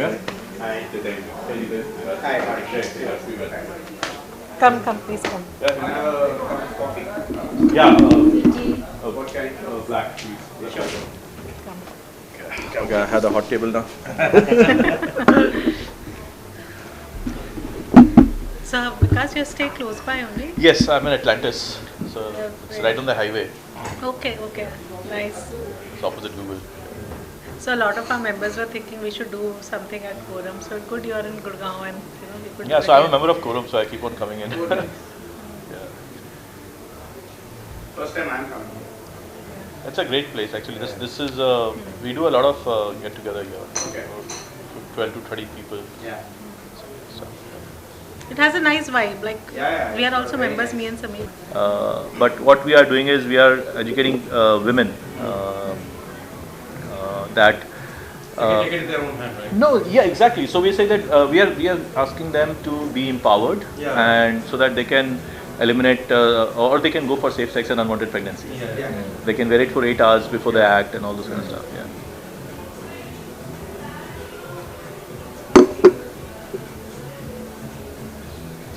here. Hi. Hi. Come, please come. Can I have a cup of coffee? Yeah. What kind? Black, please. Sure. Okay, I had a hot table now. So, Vikas, you stay close by only? Yes, I'm in Atlantis. So it's right on the highway. Okay, nice. It's opposite Google. So a lot of our members were thinking we should do something at Quorum. So good you're in Gurgaon and we could. Yeah, do so it I'm a here. member of Quorum, so I keep on coming in. Yeah. First time I'm coming. It's a great place actually. This is we do a lot of get together here. Okay. 12 to 30 people. Yeah. So, It has a nice vibe. Like Yeah. we are also Very members, nice. me and Sameer. but what we are doing is we are educating women that. They take it in their own hand, right? No, yeah, exactly. So we say that we are asking them to be empowered, and so that they can eliminate or they can go for safe sex and unwanted pregnancy. Yeah. They can wear it for 8 hours before they act and all those kind of stuff. Yeah.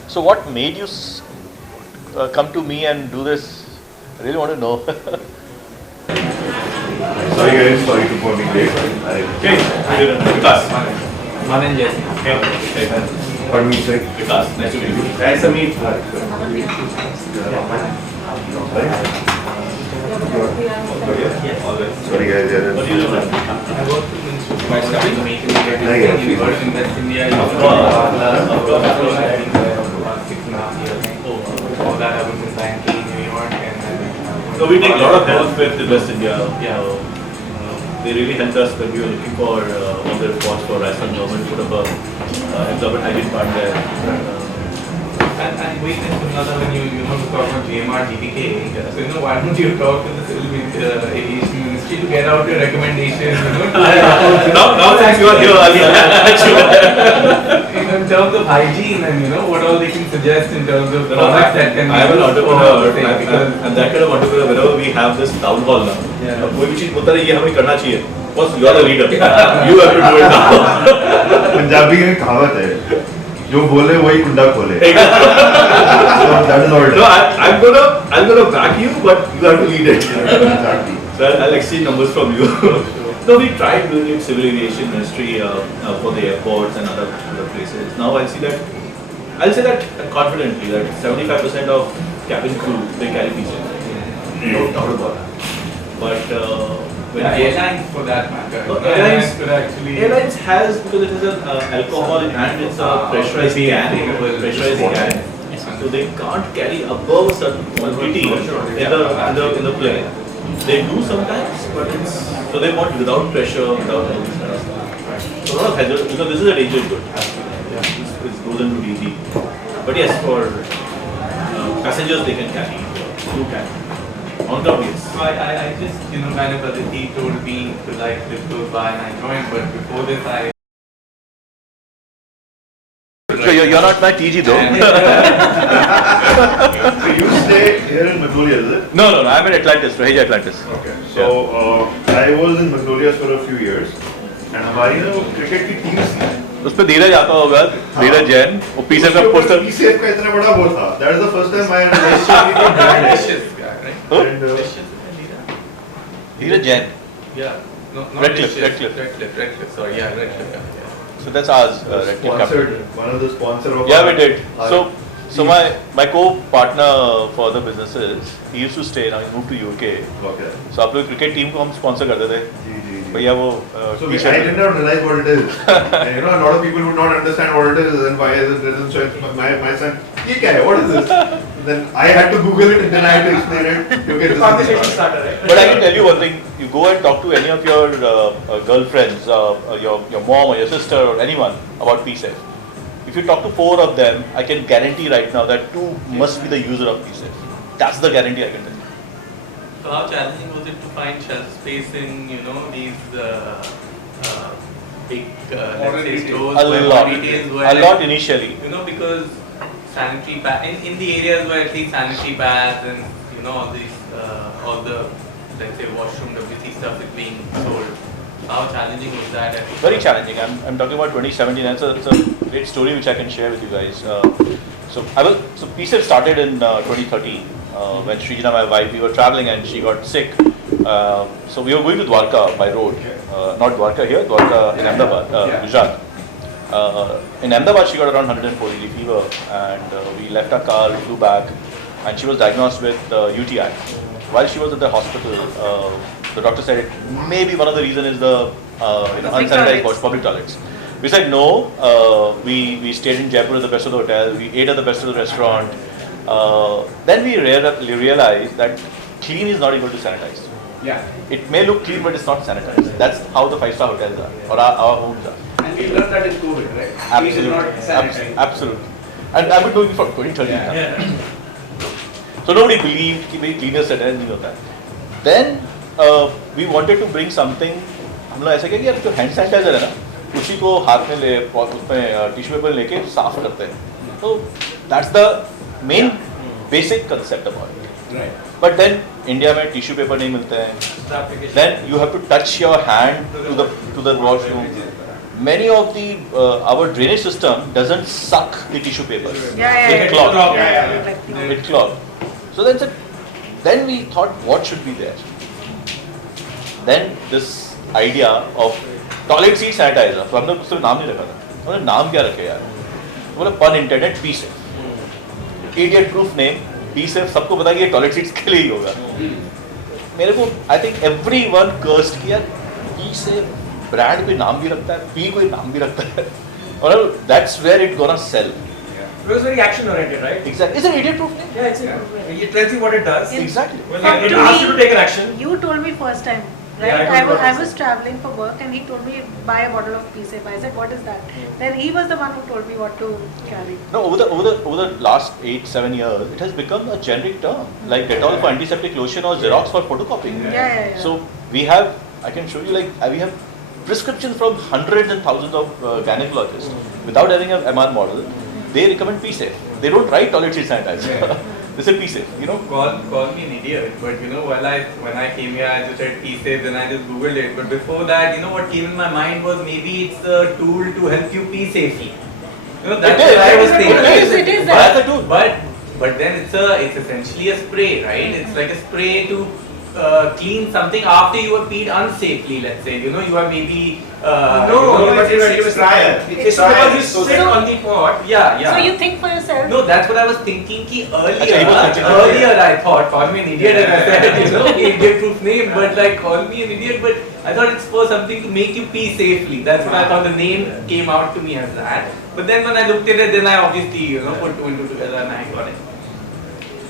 So what made you come to me and do this? I really want to know. Sorry guys, sorry to call me late. Okay, Vikas. Manan Jesse. Pardon me, sir. Vikas, nice to meet you. Nice to meet you. Sorry guys, yeah. What do you do? I work with Nice coming. You got to invest in India. Of course. I've been there for the past 6.5 years. Before that, I was in banking in New York. So we take a lot of help with Invest India. Yeah. They really helped us when we were looking for one of the reports for Rajasthan government put up a employment hygiene part there. And wait, another when you talk about GMR, GTK, so why don't you talk to the Civil Aviation Ministry to get out your recommendations? Now since you are here, I'll let you. In terms of hygiene and what all they can suggest in terms of products that can. I am an entrepreneur, because and that kind of entrepreneur. Whenever we have this town hall now, कोई भी चीज बोलता है ये हमें करना चाहिए. Boss, you are the leader. You have to do it now. Punjabi में कहावत है, जो बोले वही कुंडा खोले. So that is all. No, I'm gonna back you, but you have to lead it. Exactly. So I'll exchange numbers from you. No, we tried doing it Civil Aviation Ministry for the airports and other places. Now I'll say that confidently that 75% of cabin crew they carry pieces. No doubt about that. But when airlines for that matter. Airlines could actually. Airlines has because it is an alcohol and it's a pressurized can. So they can't carry above a certain quantity in the plane. They do sometimes, but it's so they want without pressure, without all this kind of stuff. So a lot of hazard because this is a dangerous good. It goes into DG. But yes, for passengers they can carry. You can. On ground, yes. So I just kind of Aditi told me to like live close by and I joined, but before this I. So you're not my TG though. So you stay here in Magnolia, is it? No, I'm in Atlantis, Rahija Atlantis. Okay. So I was in Magnolia for a few years, and हमारी ना वो cricket की team थी. उस पे धीरज आता होगा, धीरज जैन, वो पीछे का पोस्टर. PCF का इतना बड़ा वो था. That is the first time I Dheeraj Jain. Yeah. No, not Redcliffe. Redcliffe. Sorry, yeah, Redcliffe. Yeah. So that's ours. Redcliffe sponsored Capital. one of the sponsor of. Yeah, we did. So my co-partner for the businesses, he used to stay. Now he moved to UK. Okay. So आप लोग cricket team को हम sponsor करते थे. जी. भैया वो So I did not realize what it is. And a lot of people would not understand what it is and why is it written. So my son, ये क्या है? What is this? Then I had to Google it and then I had to explain it. Okay, this Conversation is starter, right? But I can tell you one thing: you go and talk to any of your girlfriends, your mom or your sister or anyone about PSAFE. If you talk to 4 of them, I can guarantee right now that 2 must be the user of PSAFE. That's the guarantee I can tell you. So how challenging was it to find shelf space in these big let's say stores A lot initially. Because sanitary pads in the areas where at least sanitary pads and all these all the let's say washroom WC stuff is being sold. How challenging was that? Very challenging. I'm talking about 2017. It's a great story which I can share with you guys. So PSAF started in 2013 when Srijana, my wife, we were traveling and she got sick. So we were going to Dwarka by road, not Dwarka here, Dwarka in Ahmedabad, Gujarat. In Ahmedabad, she got around 104 fever, and we left our car, flew back, and she was diagnosed with UTI. While she was at the hospital, the doctor said it maybe one of the reasons is the unsanitized public toilets. We said no. We stayed in Jaipur at the best of the hotel. We ate at the best of the restaurant. Then we realized that clean is not equal to sanitized. Yeah. It may look clean, but it's not sanitized. That's how the 5-star hotels are, or our homes are. And we learned that in COVID, right? Absolutely. Clean is not sanitized. Absolutely. And I've been doing it for 2013. So nobody believed कि भाई cleaner से नहीं होता है. Then we wanted to bring something. हम लोग ऐसा किया कि यार जो hand sanitizer है ना, उसी को हाथ में ले उसमें टिश्यू पेपर लेके साफ करते हैं. So that's the main basic concept about it. Right. But then India में टिश्यू पेपर नहीं मिलते हैं. Then you have to touch your hand to the washroom. Many of the our drainage system doesn't suck the tissue papers. It clogs. It clogs. So then we thought, what should be there? Then this idea of toilet seat sanitizer. तो हमने उसका नाम नहीं रखा था. हमने नाम क्या रखे यार? बोला pun intended, PSAF. Idiot proof name. PSAF सबको पता कि ये toilet seats के लिए ही होगा. मेरे को I think everyone cursed कि यार PSAF brand कोई नाम भी रखता है, P कोई नाम भी रखता है. और that's where it gonna sell. It was very action oriented, right? Exactly. Is it idiot proof name? Yeah, it's it tells you what it does. Exactly. It asks you to take an action. You told me first time, right? Yeah, I was traveling for work and he told me buy a bottle of PSAF. I said, what is that? Then he was the one who told me what to carry. No, over the last 8-7 years, it has become a generic term, like Dettol for antiseptic lotion or Xerox for photocopying. Yeah. So we have, I can show you, like we have prescriptions from hundreds and thousands of gynecologists without having a MR model. They recommend PSAF. They don't write toilet seat sanitizer. They say PSAF. You know, call me an idiot, but you know, when I came here, I just said PSAF, then I just googled it. But before that, you know, what came in my mind was maybe it's a tool to help you pee safely. You know, that's what I was thinking. It is that. That's a tool. But then it's essentially a spray, right? It's like a spray to clean something after you have peed unsafely. Let's say, you know, you have maybe It's trial. It's because you sit on the pot. yeah. So you think for yourself. No, that's what I was thinking. Ki Achha, earlier I thought, call me an idiot, and I said, you know, idiot proof name, but like call me an idiot. But I thought it's for something to make you pee safely. That's what I thought. The name came out to me as that. But then when I looked at it, then I obviously, you know, put two and two together and I got it.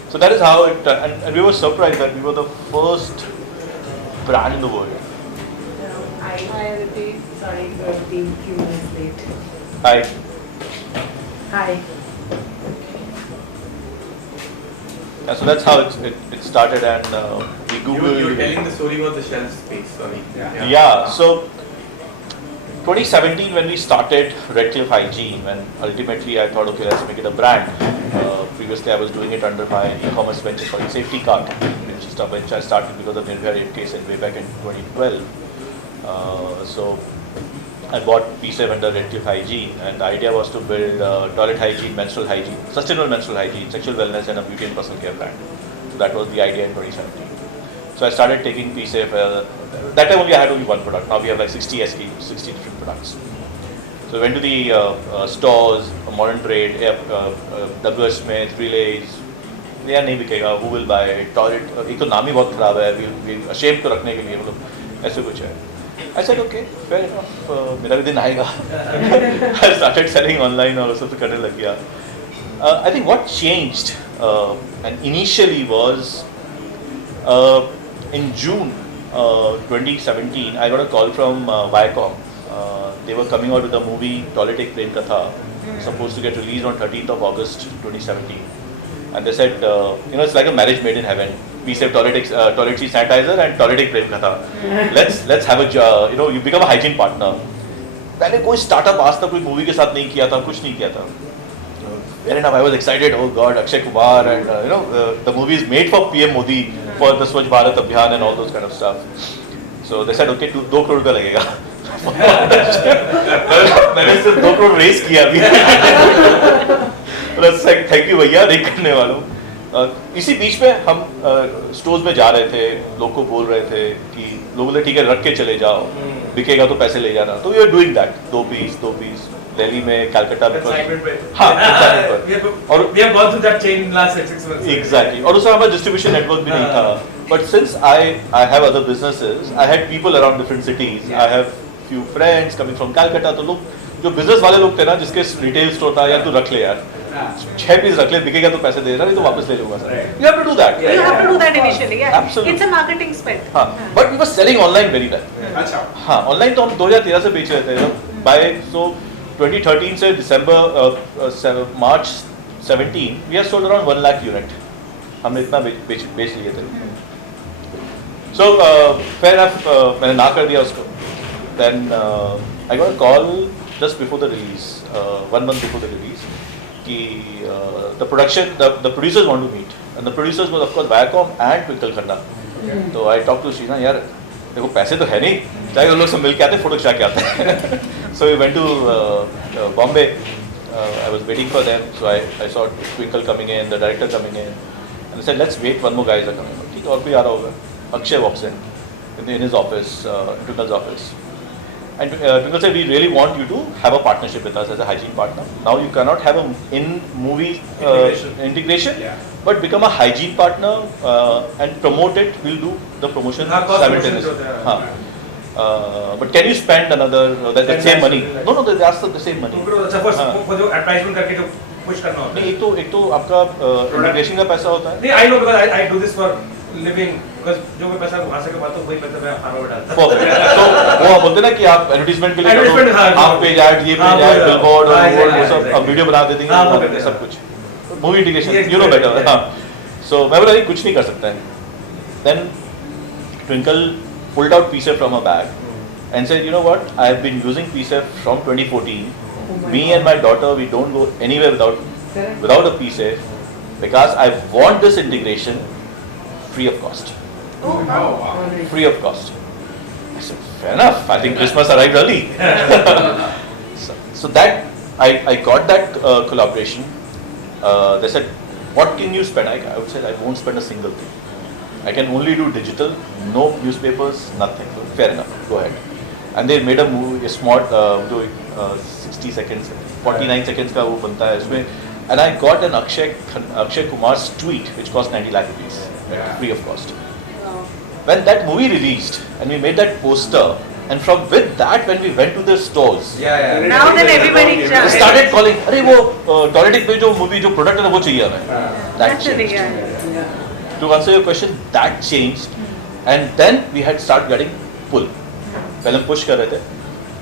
So that is how it, and we were surprised that we were the first brand in the world. Hi, Aditi. Sorry for being a few minutes late. Hi. Hi. Yeah, so that's how it started, and we Googled. You were telling the story about the shelf space, sorry. Yeah, so 2017 when we started Red Cliff Hygiene, when ultimately I thought, okay, let's make it a brand. Previously I was doing it under my e-commerce venture called Safety Cart, which is a venture I started because of the Nirbhaya rape case way back in 2012. So I bought PSAF under Red Cliff Hygiene, and the idea was to build toilet hygiene, menstrual hygiene, sustainable menstrual hygiene, sexual wellness, and a beauty and personal care brand. So that was the idea in 2017. So I started taking PSAF. That time only I had only one product. Now we have like 60 SKUs, 60 different products. So I went to the stores, modern trade, WS Smith, Relays. Yeah, नहीं बिकेगा, who will buy it? Toilet, एक तो नाम ही बहुत खराब है, we ashamed को रखने के लिए मतलब ऐसे कुछ है. I said okay, fair enough. मेरा भी दिन आएगा. I started selling online और सब करने लग गया. I think what changed and initially was in June 2017, I got a call from Viacom. They were coming out with a movie, Toilet Ek Prem Katha, supposed to get released on 13th of August 2017. And they said, you know, it's like a marriage made in heaven. We said toilet seat sanitizer and Toilet Ek Prem Katha. Let's have a, you know, you become a hygiene partner. पहले कोई startup आज तक कोई movie के साथ नहीं किया था, कुछ नहीं किया था. Fair enough, I was excited. Oh God, Akshay Kumar, and you know, the movie is made for PM Modi for the Swachh Bharat Abhiyan and all those kind of stuff. So they said, okay, 2 crore का लगेगा. मैंने सिर्फ 2 crore raise किया अभी. Plus like thank you भैया, rake करने वालों. इसी बीच में हम स्टोर्स में जा रहे थे, लोग को बोल रहे थे कि लोग बोले ठीक है रख के चले जाओ, बिकेगा तो पैसे ले जाना. तो we are doing that. 2 piece Delhi में, कलकत्ता में. हाँ, और we have gone through that chain in last 6 months. Exactly. और उसमें हमारा डिस्ट्रीब्यूशन नेटवर्क भी नहीं था. But since I have other businesses, I had people around different cities. I have few friends coming from Calcutta. तो लोग जो business वाले लोग थे ना, जिसके रिटेल स्टोर था, यार तू रख ले यार, 6 पीस रख ले, बिकेगा तो पैसे दे रहा, नहीं तो वापस ले लूंगा sir. You have to do that. You have to do that initially, yeah. Absolutely. It's a marketing spend. हाँ, but we were selling online very well. अच्छा. हाँ, ऑनलाइन तो हम 2013 से बेच रहे थे. By so 2013 से दिसंबर मार्च 17 we have sold around 1 lakh unit. हमने इतना बेच लिए थे. So fair enough, मैंने ना कर दिया उसको. Then I got a call just before the release, 1 month before the release, कि the producers want to meet, and the producers was of course Viacom and Twinkle Khanna. तो I talked to Sheena, यार देखो पैसे तो है नहीं, चाहे उन लोग सब मिल के आते, फोटो खिंचा के आते हैं. So we went to Bombay. I was waiting for them, so I saw Twinkle coming in, the director coming in, and I said let's wait, one more guys are coming. ठीक और भी आ रहा होगा. Akshay walks in his office, Twinkle's office, and Twinkle said we really want you to have a partnership with us as a hygiene partner. Now you cannot have a in-movie integration, but become a hygiene partner and promote it. We'll do the promotion simultaneously. But can you spend another the same money? No, they asked the same money. अच्छा for जो advertisement करके जो push करना होता है. नहीं, एक तो आपका इंटीग्रेशन का पैसा होता है. नहीं, I know because I do this for living, because जो मैं पैसा वहाँ से कमाता हूँ वही पैसा मैं फार्मा में डालता हूँ. तो वो बोलते ना कि आप एडवर्टाइजमेंट के लिए करो, आप पेज ऐड, ये पेज ऐड, बिलबोर्ड और वो सब अब वीडियो बना देते हैं, सब कुछ movie integration, you know better. हाँ, सो मैं बोला कुछ नहीं कर सकता है. Then Twinkle pulled out PSEF from her bag and said, you know what, I have been using PSEF from 2014. Me and my daughter, we don't go anywhere without a PSEF because I want this integration free of cost. Oh, wow. Free of cost. I said, fair enough. I think Christmas arrived early. so that I got that collaboration. They said, what can you spend? I would say I won't spend a single thing. I can only do digital, no newspapers, nothing. So fair enough, go ahead. And they made a movie, a smart, 60 seconds, 49 seconds का वो बनता है उसमें. And I got an Akshay Kumar's tweet, which cost 90 lakh rupees, free of cost. Wow. When that movie released, and we made that poster, and from with that, when we went to the stores, Now then everybody they started calling, अरे वो टॉयलेटिक में जो movie जो product है वो चाहिए हमें. That changed. To answer your question, that changed, and then we had start getting pull. पहले हम push कर रहे थे,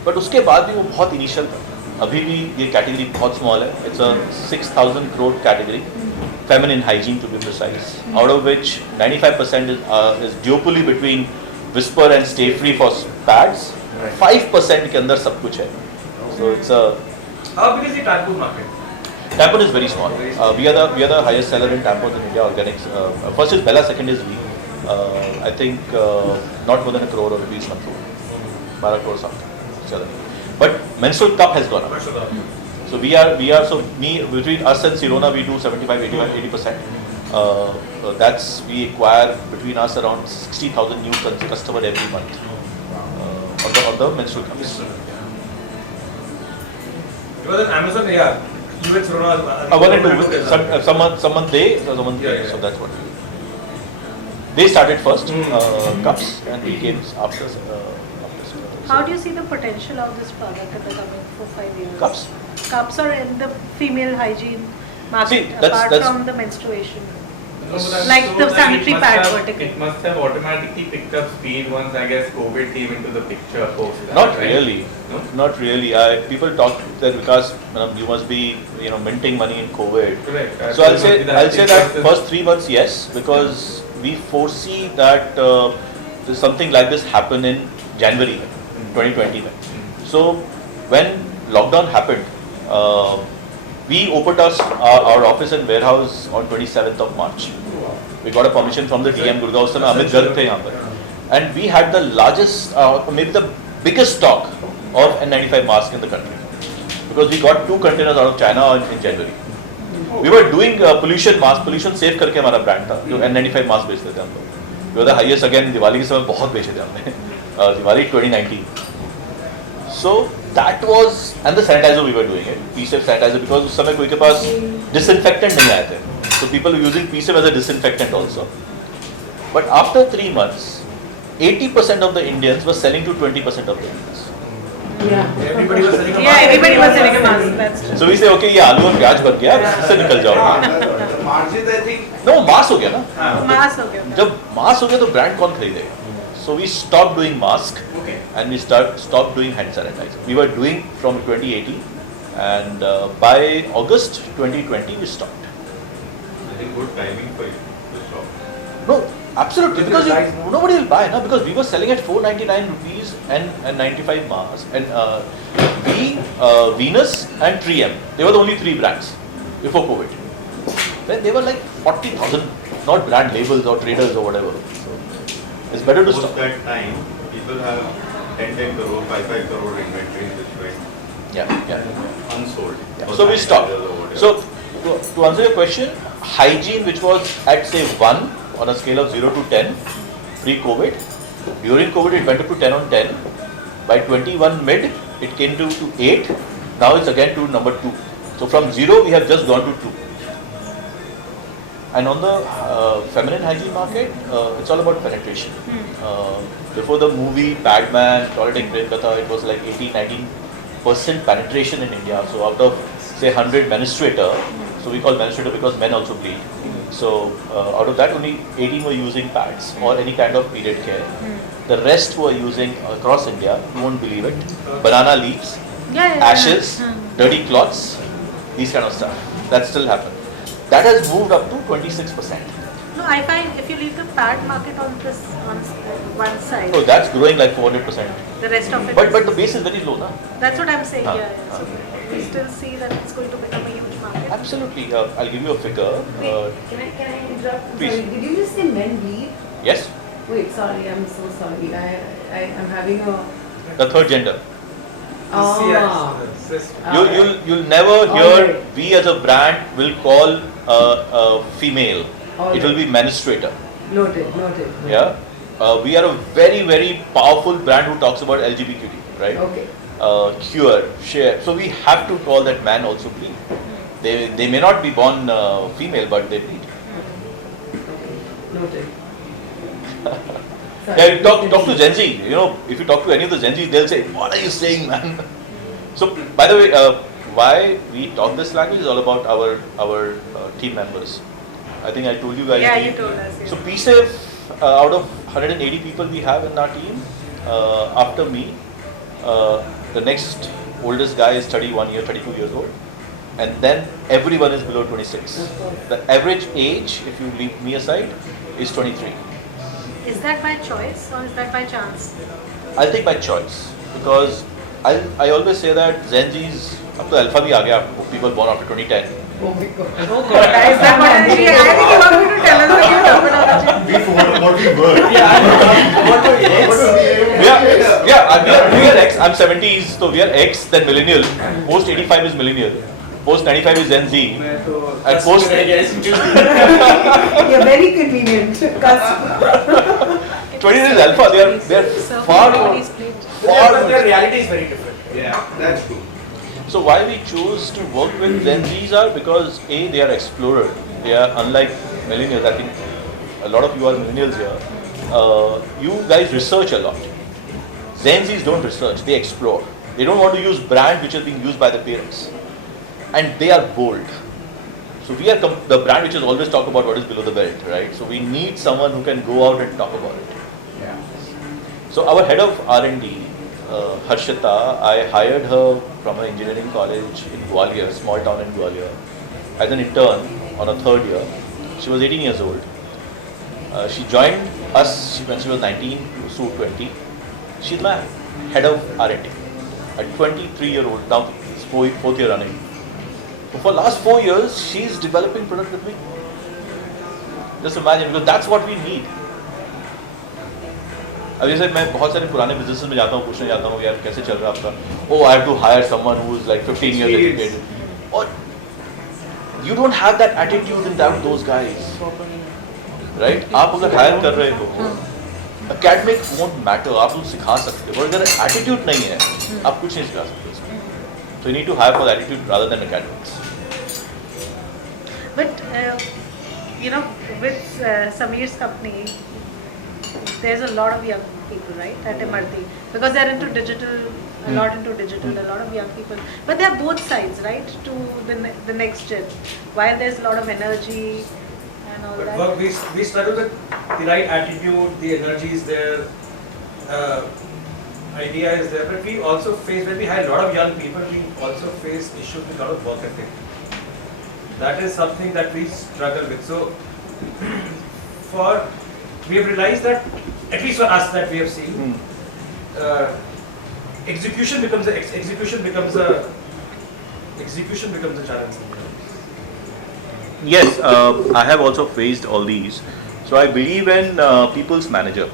but उसके बाद भी वो बहुत initial था. अभी भी ये category बहुत small है. It's a 6,000 crore category, feminine hygiene to be precise. Out of which 95% is duopoly between Whisper and Stay Free for pads. 5% के अंदर सब कुछ है. So it's a. How big is the tampon market? Tampon is very small. We are the highest seller in tampons in India. Organics. First is Bella, second is we. I think not more than 1 crore or rupees not crore. 12 crore something. But menstrual cup has gone up. So we are so between us and Sirona we do 75-80%. That's we acquire between us around 60,000 new customer every month on the menstrual cups. Because in Amazon, yeah. You with Sirona, One and two. Some month they, some month they. So that's what we do. They started first, cups, and we came after. How do you see the potential of this product in the coming 4-5 years? Cups. Cups are in the female hygiene market, See, that's- apart from the menstruation. Like the sanitary pad vertical. It must have automatically picked up speed once I guess COVID came into the picture post that, Not right? really. No? Not really. People talk that because you must be minting money in COVID. Correct. So I'll say that first 3 months yes, because we foresee that something like this happen in January 2020. So when lockdown happened, we opened our office and warehouse on 27th of March. We got a permission from the DM Gurgaon. उस समय अमित गर्ग थे यहाँ पर. and we had the largest, maybe the biggest stock of N95 masks in the country, because we got 2 containers out of China in January. We were doing pollution mask, pollution safe करके हमारा brand था, जो N95 mask बेचते थे हम लोग. We were the highest again. Diwali के समय बहुत बेचे थे हमने. Diwali 2019. So that was, and the sanitizer we were doing it, P-Safe sanitizer, because उस समय कोई के पास disinfectant नहीं आए थे. So people were using P-Safe as a disinfectant also. But after 3 months, 80% of the Indians were selling to 20% of the Indians. Yeah. Everybody was selling a Yeah, everybody was selling a mask. That's true. So we say, okay, ये आलू और प्याज बन गया, इससे निकल जाओ. The margins, I think. No, मास हो गया ना. तो mask हो गया. जब मास हो गया तो ब्रांड कौन खरीदेगा? So we stopped doing mask Okay. and we stopped doing hand sanitizer. We were doing from 2018, and by August 2020 we stopped. I think good timing for you to stop. No, absolutely, because nobody will buy, na? Because we were selling at 499 rupees and 95 masks, and Venus and 3M. They were the only 3 brands before COVID. Then they were like 40,000, not brand labels or traders or whatever. So it's better to Post stop. that time, people have 10 crore, 5 crore inventory which went Yeah. unsold. Yeah. For So we stopped. sanitizers or whatever. So to answer your question, hygiene, which was at say 1 on a scale of 0 to 10 pre-COVID, during COVID it went up to 10 on 10. By 21 mid, it came to 8. Now it's again to number 2. So from 0 we have just gone to 2. And on the feminine hygiene market, it's all about penetration. Before the movie Padman, Toilet Prem Katha, it was like 18-19% penetration in India. So out of say 100 menstruator, so we call menstruator because men also bleed. So out of that only 18 were using pads or any kind of period care. The rest were using across India, you won't believe it, banana leaves, ashes, dirty cloths, these kind of stuff. That still happened. That has moved up to 26%. No, I find if you leave the pad market on one side, So that's growing like 400%. the rest of it. But is- the base is very low, na? that's what I'm saying. Huh. Yeah. So we still see that it's going to become a huge market. Absolutely. I'll give you a figure. Wait, can I interrupt? I'm Please. Sorry, did you just say men bleed? Yes, Wait, sorry, I'm so sorry. I'm having a. the third gender. Ah. You'll never hear Alright. we as a brand will call a female. Alright. It will be menstruator. Noted. Yeah. We are a very, very powerful brand who talks about LGBTQ, right? Okay. Cure, share. So we have to call that man also bleed. They may not be born female, but they bleed. Noted. Yeah, talk to Gen Z. You know, if you talk to any of the Gen Z, they'll say, "What are you saying, man?" So, by the way, why we talk this language is all about our team members. I think I told you guys. Yeah, you told us. Yeah. So, P-Safe, out of 180 people we have in our team, after me, the next oldest guy is 32 years old, and then everyone is below 26. The average age, if you leave me aside, is 23. Is that by choice or is that by chance? I'll take by choice, because I always say that Gen Z's, अब तो alpha भी आ गया, people born after 2010. Oh my god. Oh God, is that what I think you want me to tell us the new terminology? We forgot what we were. What do we We are X. I'm 70s, so we are X, then millennial. Post 85 is millennial. Post 95 is Gen Z. And post You're very convenient. Cusp. 20 is alpha. They are So far more. everybody's played. But the reality is very different. Yeah, that's true. So why we choose to work with Gen Zs are because A, they are explorer. They are unlike millennials. I think a lot of you are millennials here. You guys research a lot. Gen Zs don't research, they explore. They don't want to use brand which is being used by the parents. And they are bold. So we are the brand which is always talk about what is below the belt, right? So we need someone who can go out and talk about it. So our head of R&D, Harshita, I hired her from an engineering college in Gwalior, small town in Gwalior, as an intern on a third year. She was 18 years old. She joined us when she was 19 to 20. She's my head of R&D at 23-year-old, now it's fourth year running. So for last 4 years, she's developing product with me. Just imagine, because that's what we need. अब जैसे मैं बहुत सारे पुराने business में जाता हूँ, पूछने जाता हूँ यार कैसे चल रहा है आपका, oh I have to hire someone who is like 15 years educated, और you don't have that attitude in that those guys, right? आप अगर हायर कर रहे हो, academic won't matter, आप लोग सिखा सकते हो, और अगर attitude नहीं है आप कुछ नहीं सिखा सकते उसमें. So you need to hire for the attitude rather than academics. But with Sameer's company, there's a lot of young people, right, at Emarti, because they're into digital, a lot into digital, a lot of young people. But they're both sides, right, to the next gen. While there's a lot of energy and all that. But we struggle with the right attitude, the energy is there, idea is there, but we also face, when we hire a lot of young people, we also face issues with a lot of work ethic. That is something that we struggle with. So, we have realized that, at least for us that we have seen, execution becomes a challenge. Yes, I have also faced all these. So I believe in people's manager.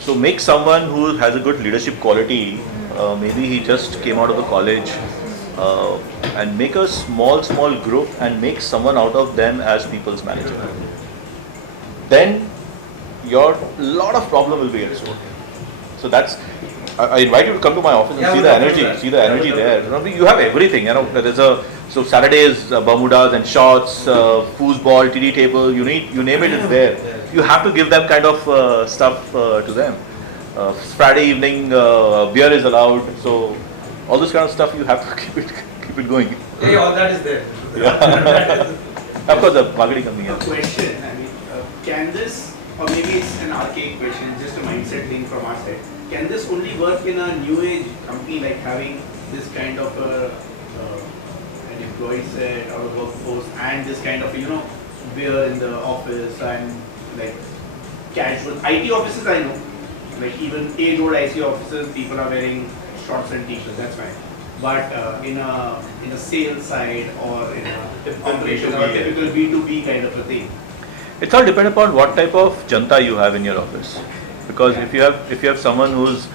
So make someone who has a good leadership quality, maybe he just came out of the college, and make a small group and make someone out of them as people's manager. Then your lot of problem will be resolved. So that's, I invite you to come to my office and see the energy there. You have everything, so Saturdays, Bermudas and shorts, foosball, TD table, you name it, it's there. You have to give them kind of stuff to them. Friday evening, beer is allowed, so all this kind of stuff you have to keep it going. Yeah, all that is there. Of course, the marketing company. A question, can this, or maybe it's an archaic question, just a mindset thing from our side, can this only work in a new age company, like having this kind of an employee set or a workforce and this kind of, beer in the office and like casual, IT offices I know, like even age-old IC offices, people are wearing shorts and t-shirts, that's fine. But in a sales side or in a operation or typical B2B kind of a thing. It's all depend upon what type of janta you have in your office. Because if you have someone who's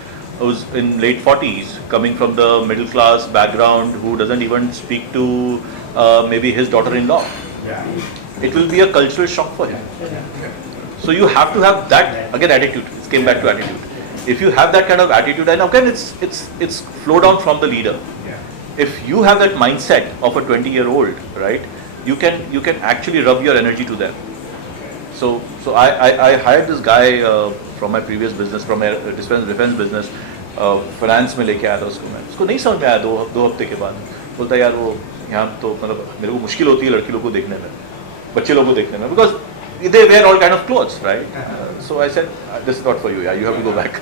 in late 40s, coming from the middle class background, who doesn't even speak to maybe his daughter-in-law, it will be a cultural shock for him. So you have to have that, again, attitude. It came back to attitude. If you have that kind of attitude, and again it's flow down from the leader. If you have that mindset of a 20-year-old, right, you can actually rub your energy to them. So I hired this guy from my previous business, from my defense business, finance में लेके आया था उसको मैं. उसको नहीं समझ में आया दो हफ्ते के बाद. बोलता यार वो यहाँ तो मतलब मेरे को मुश्किल होती है लड़की लोगों को देखने में, बच्चे लोगों को देखने में, because they wear all kind of clothes, right? So I said, this is not for you. You have to go back.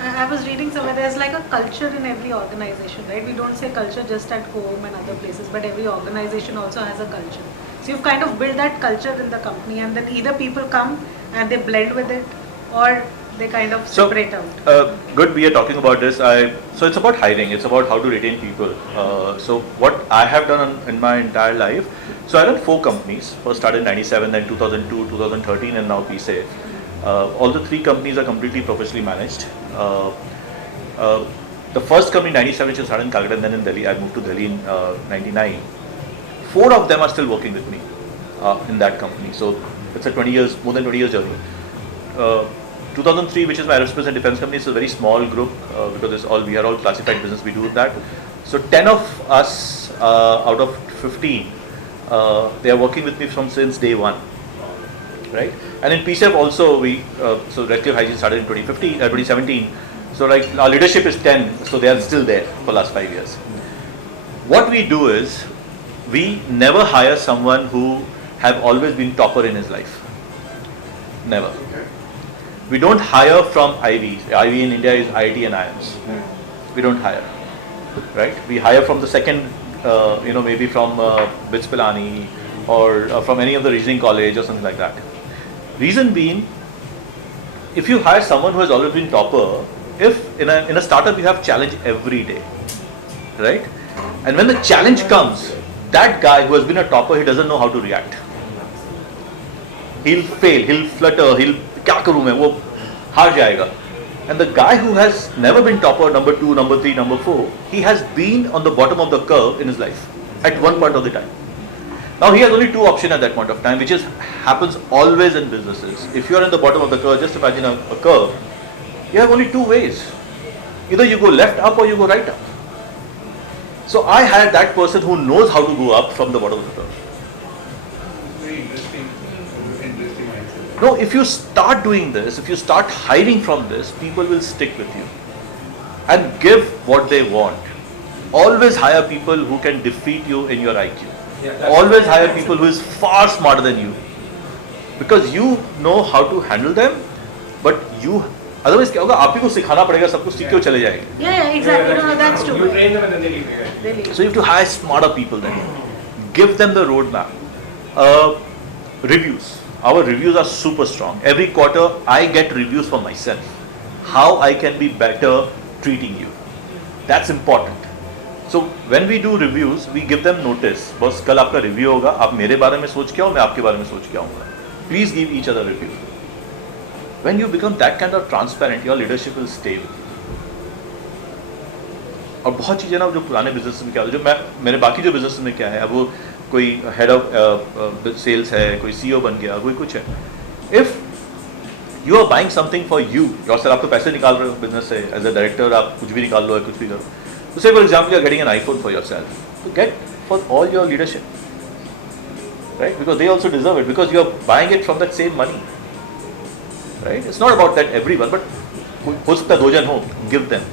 I was reading somewhere there's like a culture in every organization, right? We don't say culture just at home and other places, but every organization also has a culture. So you've kind of built that culture in the company, and then either people come and they blend with it, or they kind of separate out. Good, we are talking about this. So it's about hiring. It's about how to retain people. So what I have done in my entire life, so I run 4 companies. First started in 97, then 2002, 2013, and now PSAFE. All the 3 companies are completely professionally managed. The first company, 97, which was started in Calcutta and then in Delhi. I moved to Delhi in 99. 4 of them are still working with me in that company. So it's a more than 20 years journey. 2003, which is my aerospace and defense company, is a very small group because we are all classified business. We do that. So 10 of us out of 15, they are working with me since day one, right? And in PSAFE also, so Redcliffe Hygiene started in 2017. So like our leadership is 10, so they are still there for last 5 years. What we do is, we never hire someone who have always been topper in his life. Never. We don't hire from IVs. IV in India is IIT and IIMs. We don't hire, right? We hire from the second, maybe from BITS Pilani or from any of the regional college or something like that. Reason being, if you hire someone who has always been topper, if in a startup you have challenge every day, right? And when the challenge comes, that guy who has been a topper, he doesn't know how to react. He'll fail, he'll flutter, he'll क्या करूँ मैं, वो हार जाएगा. And the guy who has never been topper, number 2, number 3, number 4, he has been on the bottom of the curve in his life at one point of the time. Now he has only two options at that point of time, which is happens always in businesses. If you are in the bottom of the curve, just imagine a curve. You have only two ways. Either you go left up or you go right up. So I had that person who knows how to go up from the bottom of the curve. Very interesting mindset. No, if you start doing this, if you start hiding from this, people will stick with you and give what they want. Always hire people who can defeat you in your IQ. Always hire people who is far smarter than you, because you know how to handle them, but you otherwise क्या होगा, आप ही को सिखाना पड़ेगा, सब कुछ सीख के वो चले जाएंगे. Yeah, exactly. No, that's true. You train them and then they leave. They leave. So you have to hire smarter people then. Give them the roadmap. Reviews. Our reviews are super strong. Every quarter I get reviews for myself. How I can be better treating you. That's important. So when we do reviews, we give them notice. बस कल आपका review होगा, आप मेरे बारे में सोच के आओ, मैं आपके बारे में सोच के आऊँगा. Please give each other review. When you become that kind of transparent, your leadership will stay with you. और बहुत चीज़ें ना जो पुराने बिजनेस में क्या होता है, जो मेरे बाकी जो बिजनेस में क्या है, अब वो कोई हेड ऑफ सेल्स है, कोई सीईओ बन गया, कोई कुछ है. If you are buying something for you yourself, आप तो पैसे निकाल रहे हो बिजनेस से, एज अ डायरेक्टर आप कुछ भी निकाल लो या कुछ भी करो. So say for example you are getting an iPhone for yourself, so get for all your leadership, right? Because they also deserve it, because you are buying it from that same money, right? It's not about that everyone, but हो सकता है 2 जन हो, give them.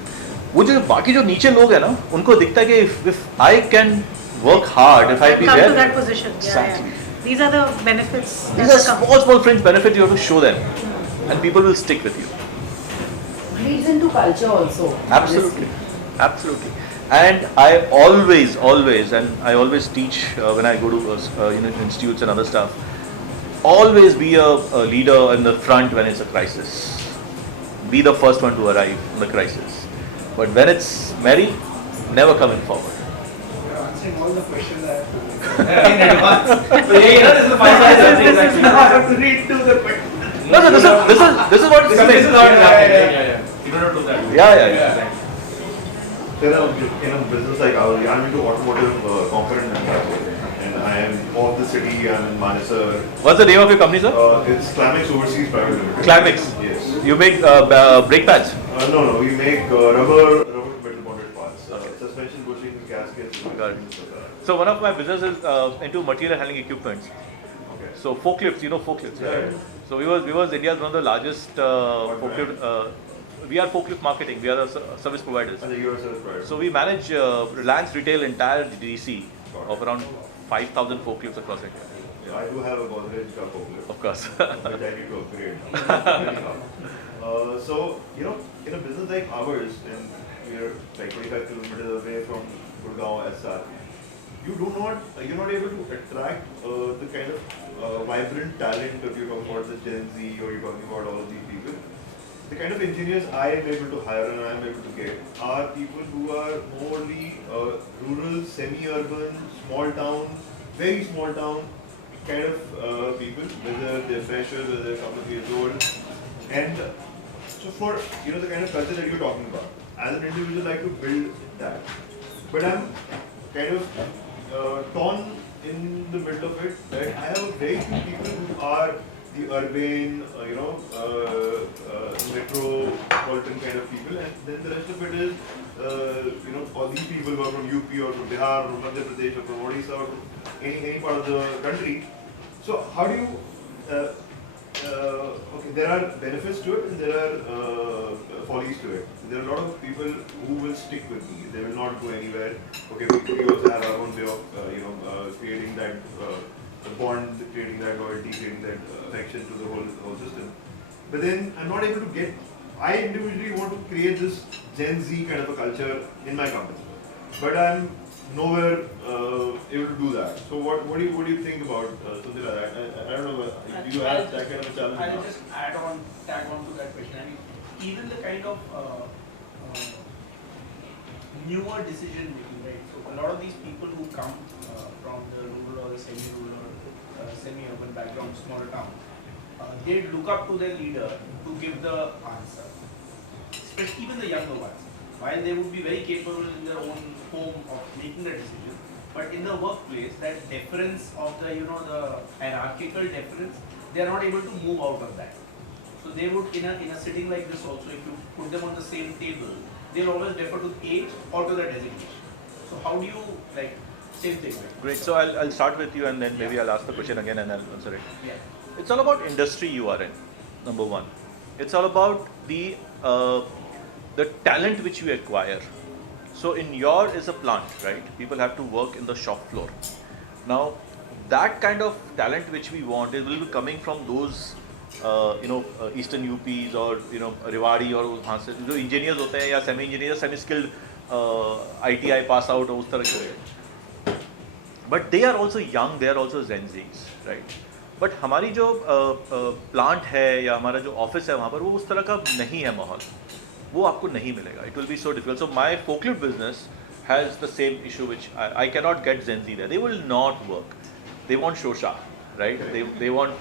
वो जो बाकी जो नीचे लोग हैं ना, उनको दिखता है कि if I can work hard, if I be Come there, to that position. Yeah, exactly. yeah. These are the benefits. These are small fringe benefits you have to show them, and people will stick with you. Leads into culture also. Absolutely, absolutely. And I always, and I always teach when I go to institutes and other stuff. Always be a leader in the front when it's a crisis. Be the first one to arrive in the crisis. But when it's merry, never coming forward. You're answering all the questions I have to In advance. So yeah, this is the final thing actually. I have to read to the question. No, this is what is coming. This is what is happening. Yeah. You don't have to do that. Yeah. So in a business like ours, I'm into automotive component manufacturing, and I am of the city. I'm in Manesar. What's the name of your company, sir? It's Climax Overseas Private Limited. Climax. Yes. You make brake pads. No, we make rubber metal bonded parts, suspension bushings, gaskets. Got it. So one of my businesses is into material handling equipments. Okay. So forklifts, you know forklifts, right? So we was India's one of the largest forklift. We are forklift marketing. We are the service providers. And you're a service provider. So we manage Reliance Retail entire DC of around 5,000 forklifts across India. Yeah, I do have a Godrej forklift. Of course. Which I need to upgrade. So, in a business like ours, and we're like 25 kilometers away from Gurgaon, SR, you're not able to attract the kind of vibrant talent that you're talking about, the Gen Z, or you're talking about all of these people. The kind of engineers I am able to hire and I am able to get are people who are morely rural, semi-urban, small town, very small town kind of people, whether they're freshers, whether they're a couple of years old. And so for the kind of culture that you're talking about, as an individual I like to build that. But I'm kind of torn in the middle of it, that I have very few people who are the urban, metropolitan kind of people, and then the rest of it is, all these people who are from UP or from Bihar or from Madhya Pradesh or from Odisha or from any part of the country. So how do you, okay, there are benefits to it and there are follies to it. There are a lot of people who will stick with me. They will not go anywhere. Okay, we also have our own way of, creating that bond, creating that loyalty, creating that affection to the whole system. But then I'm not able to get. I individually want to create this Gen Z kind of a culture in my company, but I'm nowhere able to do that. So what do you think about something like that? I don't know. Do you have that kind of a challenge? I'll just tag on to that question. I mean, even the kind of newer decision making, right? So a lot of these people who come from the rural or the semi-rural, semi-urban background, smaller town, they look up to their leader to give the answer. Especially even the younger ones. While they would be very capable in their own home of making the decision, but in the workplace, that deference of the, the hierarchical deference, they are not able to move out of that. So they would, in a sitting like this also, if you put them on the same table, they'll always defer to the age or to the designation. So how do you, same thing, right? Great. So I'll start with you, and then maybe I'll ask the question again and I'll answer it. Yeah. It's all about industry you are in, number one. It's all about the talent which you acquire. So in your is a plant, right? People have to work in the shop floor. Now, that kind of talent which we want will be coming from those, Eastern UPs or Rewari or वहाँ से जो engineers होते हैं या semi-engineers, semi-skilled ITI pass out और उस तरह के. But they are also young, they are also Gen Zs, right? But हमारी जो plant है या हमारा जो office है वहाँ पर वो उस तरह का नहीं है माहौल. वो आपको नहीं मिलेगा. It will be so difficult. So my forklift business has the same issue which I cannot get Gen Z there. They will not work. They want shosha, right? They want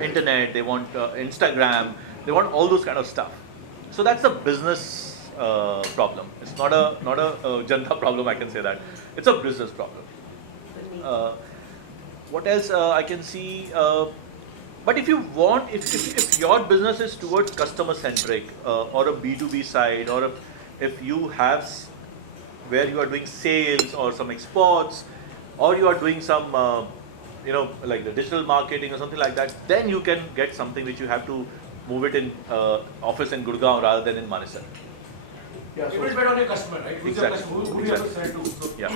internet. They want Instagram. They want all those kind of stuff. So that's a business problem. It's not a janta problem. I can say that. It's a business problem. What else I can see? But if you want, if your business is towards customer centric or a B2B side, or if you have where you are doing sales or some exports, or you are doing some like the digital marketing or something like that, then you can get something which you have to move it in office in Gurgaon rather than in Manesar. Yeah, so it depends on your customer, right? Who's your Exactly. customer? Who you have to sell to? So Yeah.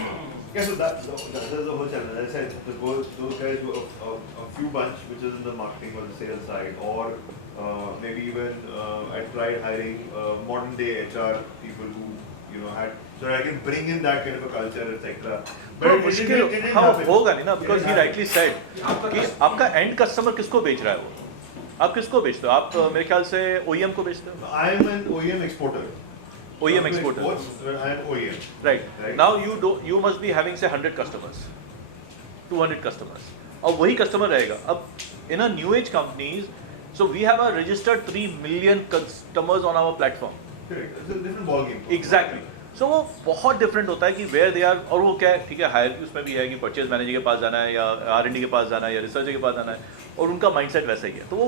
Yeah, so that's the whole challenge. As I said, those guys were a few bunch which is in the marketing or the sales side, or maybe even I tried hiring modern day HR people who had, so I can bring in that kind of a culture, etc. But तो it मुश्किल didn't हाँ happen. होगा नहीं ना, because he rightly said आपका कि आपका end customer किसको बेच रहा है वो, आप किसको बेचते हो, आप मेरे ख्याल से OEM को बेचते हो. I am an OEM exporter. OEM exporter. I am OEM. Right. Now you must be having say 100 customers, 200 customers. और वही customer रहेगा. अब in a new age companies, so we have a registered 3 million customers on our platform. Correct. It's a different ball game. Exactly. So वो बहुत different होता है कि where they are, और वो क्या है, ठीक है, hierarchy उसमें भी है कि purchase manager के पास जाना है या R&D के पास जाना है या researcher के पास जाना है, और उनका mindset वैसा ही है. तो वो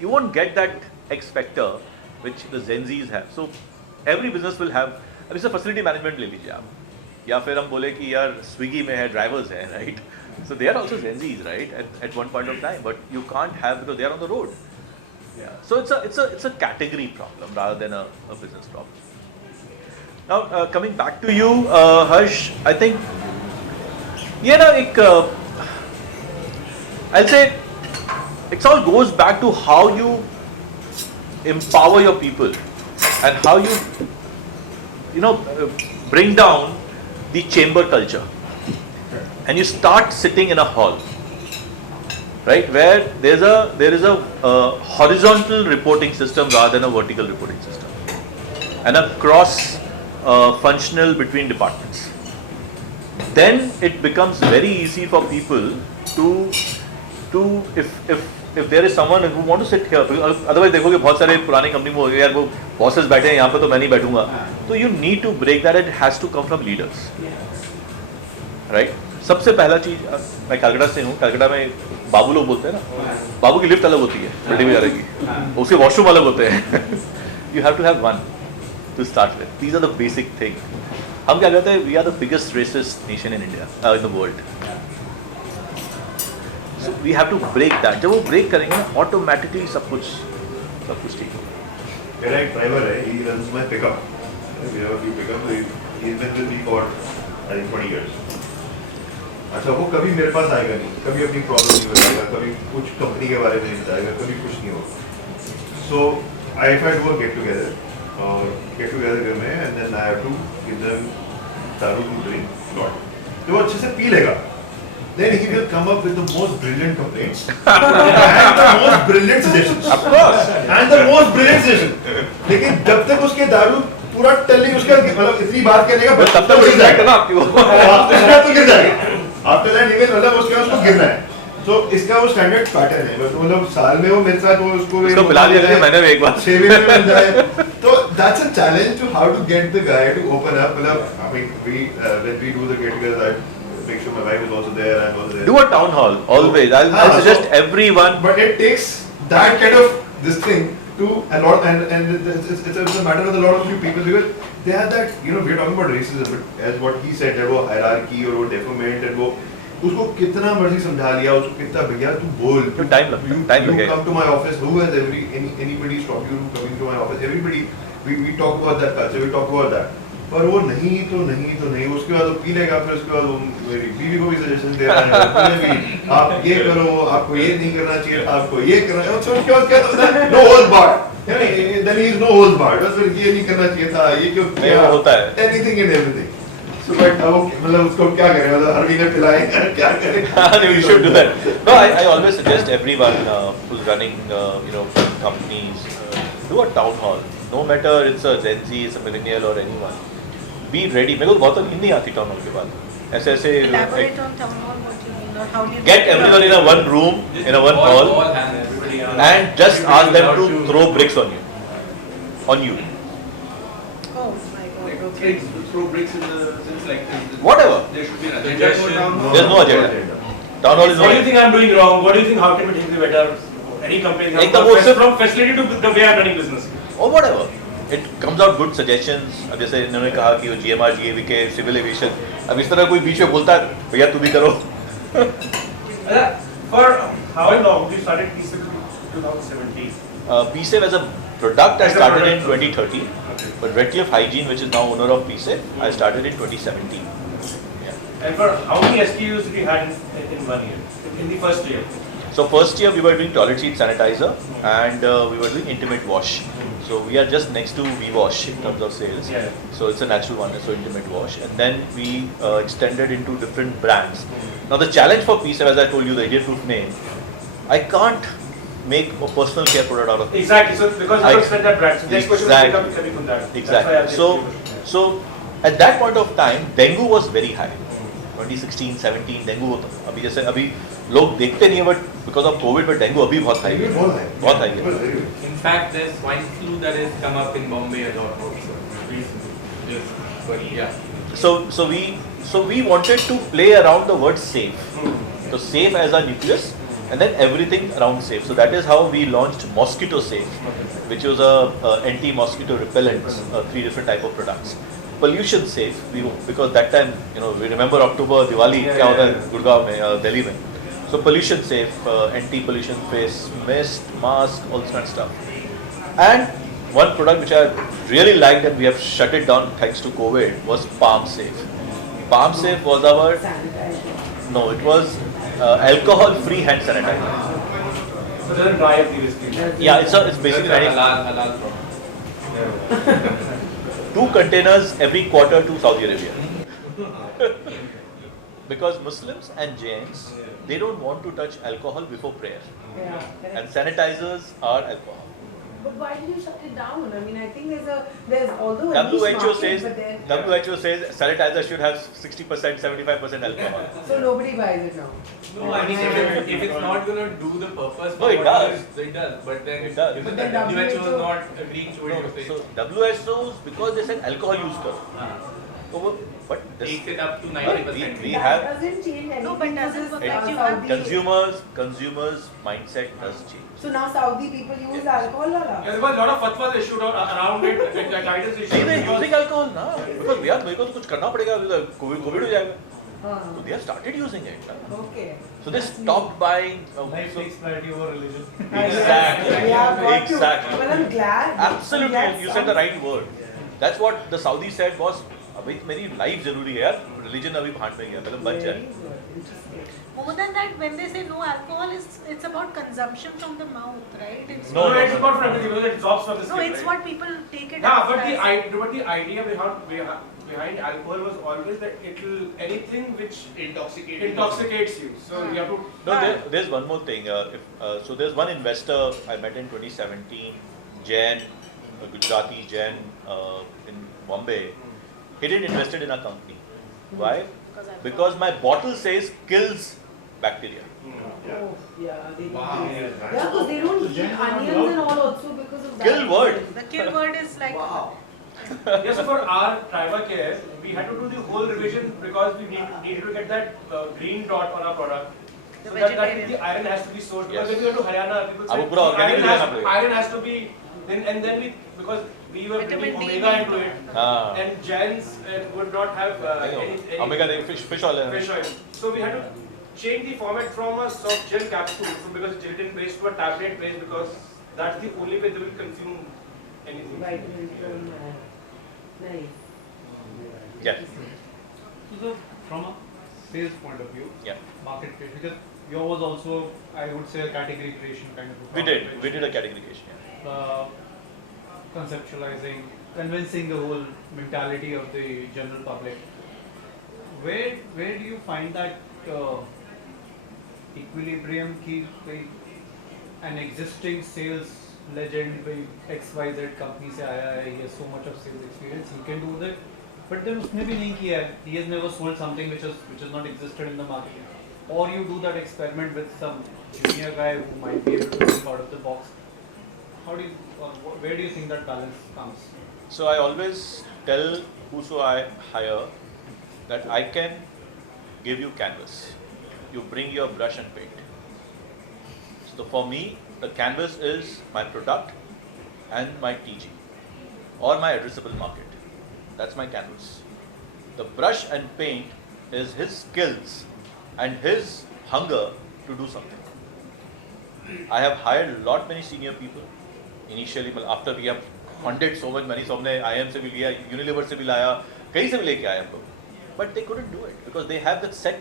you won't get that X factor which the Gen Zs have. So every business will have. अब इसे facility management ले लीजिए आप, या फिर हम बोले कि यार स्विगी में है, ड्राइवर्स हैं, right? So they are also Gen Zs, right? At one point of time, but you can't have because they are on the road. Yeah. So it's a category problem rather than a business problem. Now coming back to you, Harsh, I think I'll say it all goes back to how you empower your people and how you bring down the chamber culture, and you start sitting in a hall, right, where there is a horizontal reporting system rather than a vertical reporting system, and a cross functional between departments. Then it becomes very easy for people to if there is someone who want to sit here, otherwise देखोगे बहुत सारे पुरानी company में हो गए यार वो bosses बैठे हैं यहाँ पे तो मैं नहीं बैठूंगा. तो you need to break that, and it has to come from leaders, right? सबसे पहला चीज, मैं कलकत्ता से हूँ, कलकत्ता में बाबू लोग बोलते हैं ना, बाबू की लिफ्ट अलग होती है बिल्डिंग में जाने की, उसके वॉशरूम अलग होते हैं. You have to have one to start with. These are the basic things. हम क्या कहते हैं, we are the biggest racist nation in India, in the world. So we have to break that. जब वो break करेंगे ना, automatically सब कुछ ठीक होगा. मेरा एक ड्राइवर है, he runs my pickup. We have a few pickup. He's been with me for I think 20 years. अच्छा, वो कभी मेरे पास आएगा नहीं, कभी अपनी प्रॉब्लम नहीं बताएगा, कभी कुछ कंपनी के बारे में नहीं बताएगा, कभी कुछ नहीं होगा. So if I do a get together घर में, and then I have to give them दारू to drink lot. तो वो अच्छे से पी लेगा. Then he will come up with the most brilliant complaints and the most brilliant suggestions. Of course. And the most brilliant suggestion. लेकिन जब तक उसके दारू पूरा टल्ली उसका मतलब इतनी बात करने का तब तक गिर जाएगा ना आपकी वो. तो गिर जाएगा. After that he will मतलब उसके बाद उसको गिरना है. तो इसका वो स्टैंडर्ड पैटर्न है, मतलब साल में वो मेरे साथ वो उसको पिला दिया मैंने भी एक बार, 6 महीने में मिल जाए, तो that's a challenge to how to get the guy to open up. मतलब I mean when we do the get together, I make sure my wife is also there, I'm also there. do a town hall always. I'll suggest everyone. But it takes that kind of this thing to a lot, and it's a matter of a lot of few people, because they have that, you know, we're talking about racism, but as what he said, that वो hierarchy और वो deferment and वो उसको कितना मर्जी समझा लिया, उसको कितना भैया तू बोल, टाइम लगेगा, you come to my office, who has anybody stopped you coming to my office? Everybody, we talk about that culture, we talk about that. पर वो नहीं तो नहीं, उसके बाद वो पी लेगा, फिर उसके बाद वो मेरी बीवी को भी सजेशन दे रहा है, मुझे भी आप ये करो, आपको ये नहीं करना चाहिए, आपको ये करना है, उसके बाद क्या होता है, no holds barred, then he is no holds barred, बस फिर ये नहीं करना चाहिए था, ये क्यों किया, होता है, anything and everything. So but मतलब उसको क्या करें, मतलब हर महीने पिलाएं, क्या करें? You should do that. No, I always suggest everyone who's running companies, do a town hall. No matter it's a Gen Z, it's a millennial or anyone. Be ready. मेरे को बहुत नींद नहीं आती टाउन हॉल के बाद. ऐसे Elaborate on town hall, what you mean, or how do you get everyone in a one room, in a one hall, and just ask them to throw bricks on you. Oh my God. Okay, throw bricks in the sense like Whatever. there should be an agenda. There's no agenda. Town hall is What do no. you think I'm doing wrong? What do you think? How can we take it better? Any company Like the most- from facility to the way I'm running business. Or whatever. It comes out good suggestions. अब जैसे इन्होंने कहा कि वो GMR, GAVK, civil aviation, अब इस तरह कोई बीच में बोलता है भैया तू भी करो. For how long you started PSAV in 2017? PSAV as a product I started in 2013, but Redcliffe Hygiene, which is now owner of PSAV, I started in 2017. Yeah. And for how many SKUs did you had in 1 year? In the first year? So first year we were doing toilet seat sanitizer and we were doing intimate wash. So we are just next to VWash in terms of sales. Yeah. So it's a natural one, so intimate wash. And then we extended into different brands. Now the challenge for PSAV, as I told you, the idiot proof name, I can't make a personal care product out of it. Exactly. So because you I- don't spend that brand, so next question will become coming from that. Exactly. So at that point of time, dengue was very high. 2016, 17 dengue होता था. अभी जैसे अभी लोग देखते नहीं है, but because of COVID, but dengue अभी बहुत high है. बहुत high है. In fact, there's swine flu that has come up in Bombay a lot also recently. But yeah. So we wanted to play around the word safe. So safe as a nucleus, and then everything around safe. So that is how we launched Mosquito Safe, which was a anti-mosquito repellent, 3 different type of products. Pollution safe, because that time, we remember October, Diwali, क्या होता है गुड़गांव में, दिल्ली में. So pollution safe, anti-pollution face mist, mask, all this kind of stuff. And one product which I really liked and we have shut it down thanks to COVID was Palm Safe. Palm Safe was our, no, it was alcohol-free hand sanitizer. So it doesn't dry up the skin. Yeah, it's basically halal product. 2 containers every quarter to Saudi Arabia. Because Muslims and Jains, they don't want to touch alcohol before prayer. Yeah. And sanitizers are alcohol. But why did you shut it down? I mean, I think there's although a niche WHO market, says but then WHO says sanitizer should have 60%, 75% alcohol. so nobody buys it now. No, I mean, if it's not going to do the purpose, No, it for what does. it does. But then, It does. if But the then WHO is WHO not agreeing to it, if So they WHO's, because they said alcohol use karo. So, but this, takes it up to we 90%. we that have doesn't change anything. No, but for doesn't this, affect you Saudi- consumers mindset does change. So now Saudi people use alcohol or Yeah, there was a lot of fatwas issued around it, like the guidance issued. They because- using alcohol now because भैया मेरे को तो कुछ करना पड़ेगा, COVID हो जाएगा. Huh. So they have started using it. Na? Okay. So they stopped buying. Life So takes priority over religion. Exactly. Yeah, got you. Exactly. Well, I'm glad. Absolutely, That you said the sounds- right word. That's what the Saudi said was, अभी मेरी life जरूरी है यार, religion अभी भांड में गया, मतलब बच Very जाए. good. Interesting. More than that, when they say no alcohol, it's about consumption from the mouth, right? It's No, No, it's not for everything, because it absorbs from the No, skin. it's right? what people take it Yeah, as. but the idea behind alcohol was always that it'll anything which intoxicates you. So you have to. No, there's one more thing. So there's one investor I met in 2017, Jain, Gujarati Jain in Bombay. He didn't invested in our company. Why? Because my bottle says kills bacteria. Oh, yeah, they Wow. do. Yeah, because they don't eat onions and all also because of that. Kill word. The kill word is like Wow. Yes, so for our Triva care, we had to do the whole revision because we needed to get that green dot on our product. The So that vegetarian. the iron has to be sourced. Because Yes. when we went to Haryana, people Abo said pura organic iron, लेना पड़ेगा. iron has to be, and then we, because we were Vitamin putting D omega भी into तो- it, हाँ. and Jains would not have any Omega fish oil है. fish oil. So we had to change the format from a soft gel capsule, because it's gelatin based, to a tablet based, because that's the only way they will consume anything. Vitamins from nice. Yeah. So from a sales point of view, Yeah. marketplace, because yours was also, I would say, a category creation kind of a We did product, a categorization. Yeah. conceptualizing, convincing the whole mentality of the general public. Where do you find that equilibrium ki an existing sales legend by XYZ company से आया है, he has so much of sales experience, he can do that, but then उसने भी नहीं किया है, he has never sold something which has not existed in the market, or you do that experiment with some junior guy who might be able to think out of the box. How do you, where do you think that balance comes? So I always tell whoso I hire that I can give you canvas. You bring your brush and paint. So for me, the canvas is my product and my teaching or my addressable market. That's my canvas. The brush and paint is his skills and his hunger to do something. I have hired many senior people. Initially, after we have funded so much money, so हमने IIM से भी लिया, Unilever से भी लाया, कहीं से भी लेके आए हम लोग. But they couldn't do it because they have that set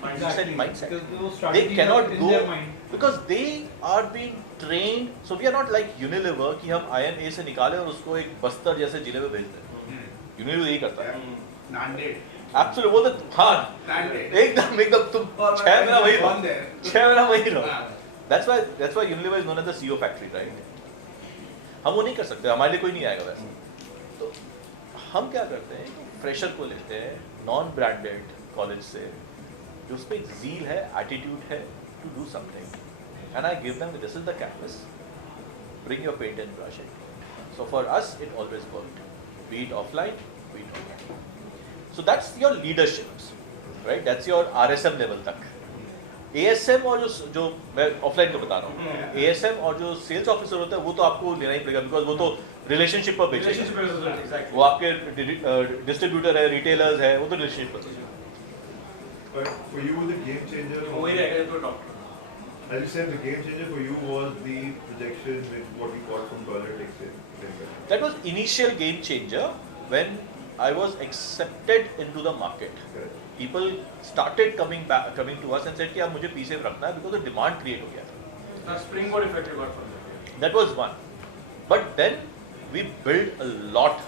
mindset. Because those They strategies cannot are in go their mind. because they are being trained. So we are not like Unilever कि हम IIM से निकालें और उसको एक बस्तर जैसे जिले में भेज दें. Unilever यही करता है. Nanded. Absolutely बोलते हाँ. Nanded. एकदम तुम 6 महीना वही रहो. Gone there. 6 महीना वही रहो. हाँ. That's why Unilever is known as the CEO factory, right? हम वो नहीं कर सकते, हमारे लिए कोई नहीं आएगा वैसे. तो हम क्या करते हैं, फ्रेशर को लेते हैं, नॉन ब्रांडेड कॉलेज से, जो उसमें एक ज़ील है, एटीट्यूड है, to do something, and I give them this is the canvas, bring your paint and brush it. So for us it always worked, be it offline, be it online. So that's your leadership, right? That's your RSM level तक. ASM और जो मैं offline को बता रहा हूँ, ASM और जो सेल्स ऑफिसर होता है वो तो आपको लेना ही पड़ेगा, बिकॉज वो तो रिलेशनशिप पर बेचेगा. Relationship is exactly. वो आपके डिस्ट्रीब्यूटर है, रिटेलर्स है, वो तो रिलेशनशिप पर बेचेगा. But for you, the game changer, वही रहेगा जो doctor. as you said, the game changer for you was the projection with what we got from dollar textile. That was initial game changer when I was accepted into the market. Correct. People started coming to us and said कि आप मुझे पीछे रखना है because the demand create हो गया था. Springboard effect we got from that. That was one. But then we built a lot.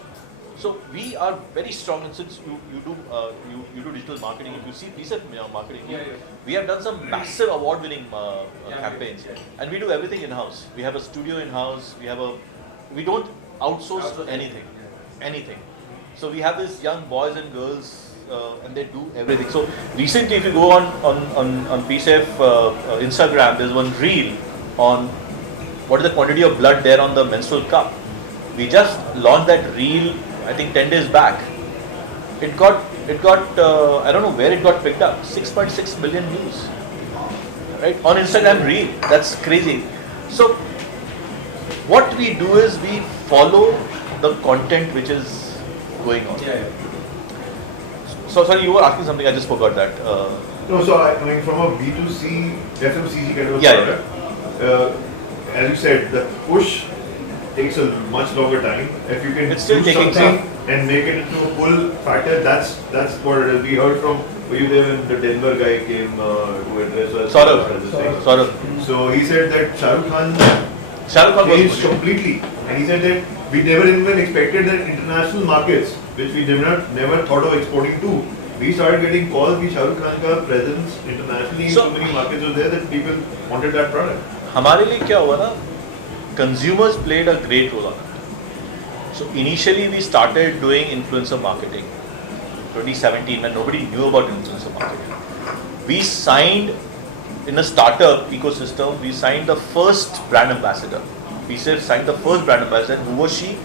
So we are very strong, and since you do digital marketing, if you see piece of marketing, Yeah. we have done some massive award-winning Yeah, campaigns, and we do everything in-house. We have a studio in-house. We don't outsource anything. So we have these young boys and girls, and they do everything. So recently, if you go on PSF Instagram, there's one reel on what is the quantity of blood there on the menstrual cup. We just launched that reel, I think 10 days back. It got I don't know where it got picked up. 6.6 million views, right, on Instagram reel. That's crazy. So what we do is we follow the content which is going on. Yeah. So sorry, you were asking something. I just forgot that. No, so I mean, from a B2C, FMCG kind of Yeah, product, as you said, the push takes a much longer time. If you can It's still do taking something and make it into a pull factor, that's what it is. We heard from, were you there when the Denver guy came to address us? Saurav. So he said that Shah Rukh Khan was changed completely, and he said that we never even expected that international markets, which we never thought of exporting to, we started getting calls कि Shah Rukh Khan का presence internationally in so many markets was there that people wanted that product. हमारे लिए क्या हुआ ना, consumers played a great role on it. So initially we started doing influencer marketing 2017 when nobody knew about influencer marketing. We signed in a startup ecosystem, we signed the first brand ambassador. We signed the first brand ambassador. Who was she?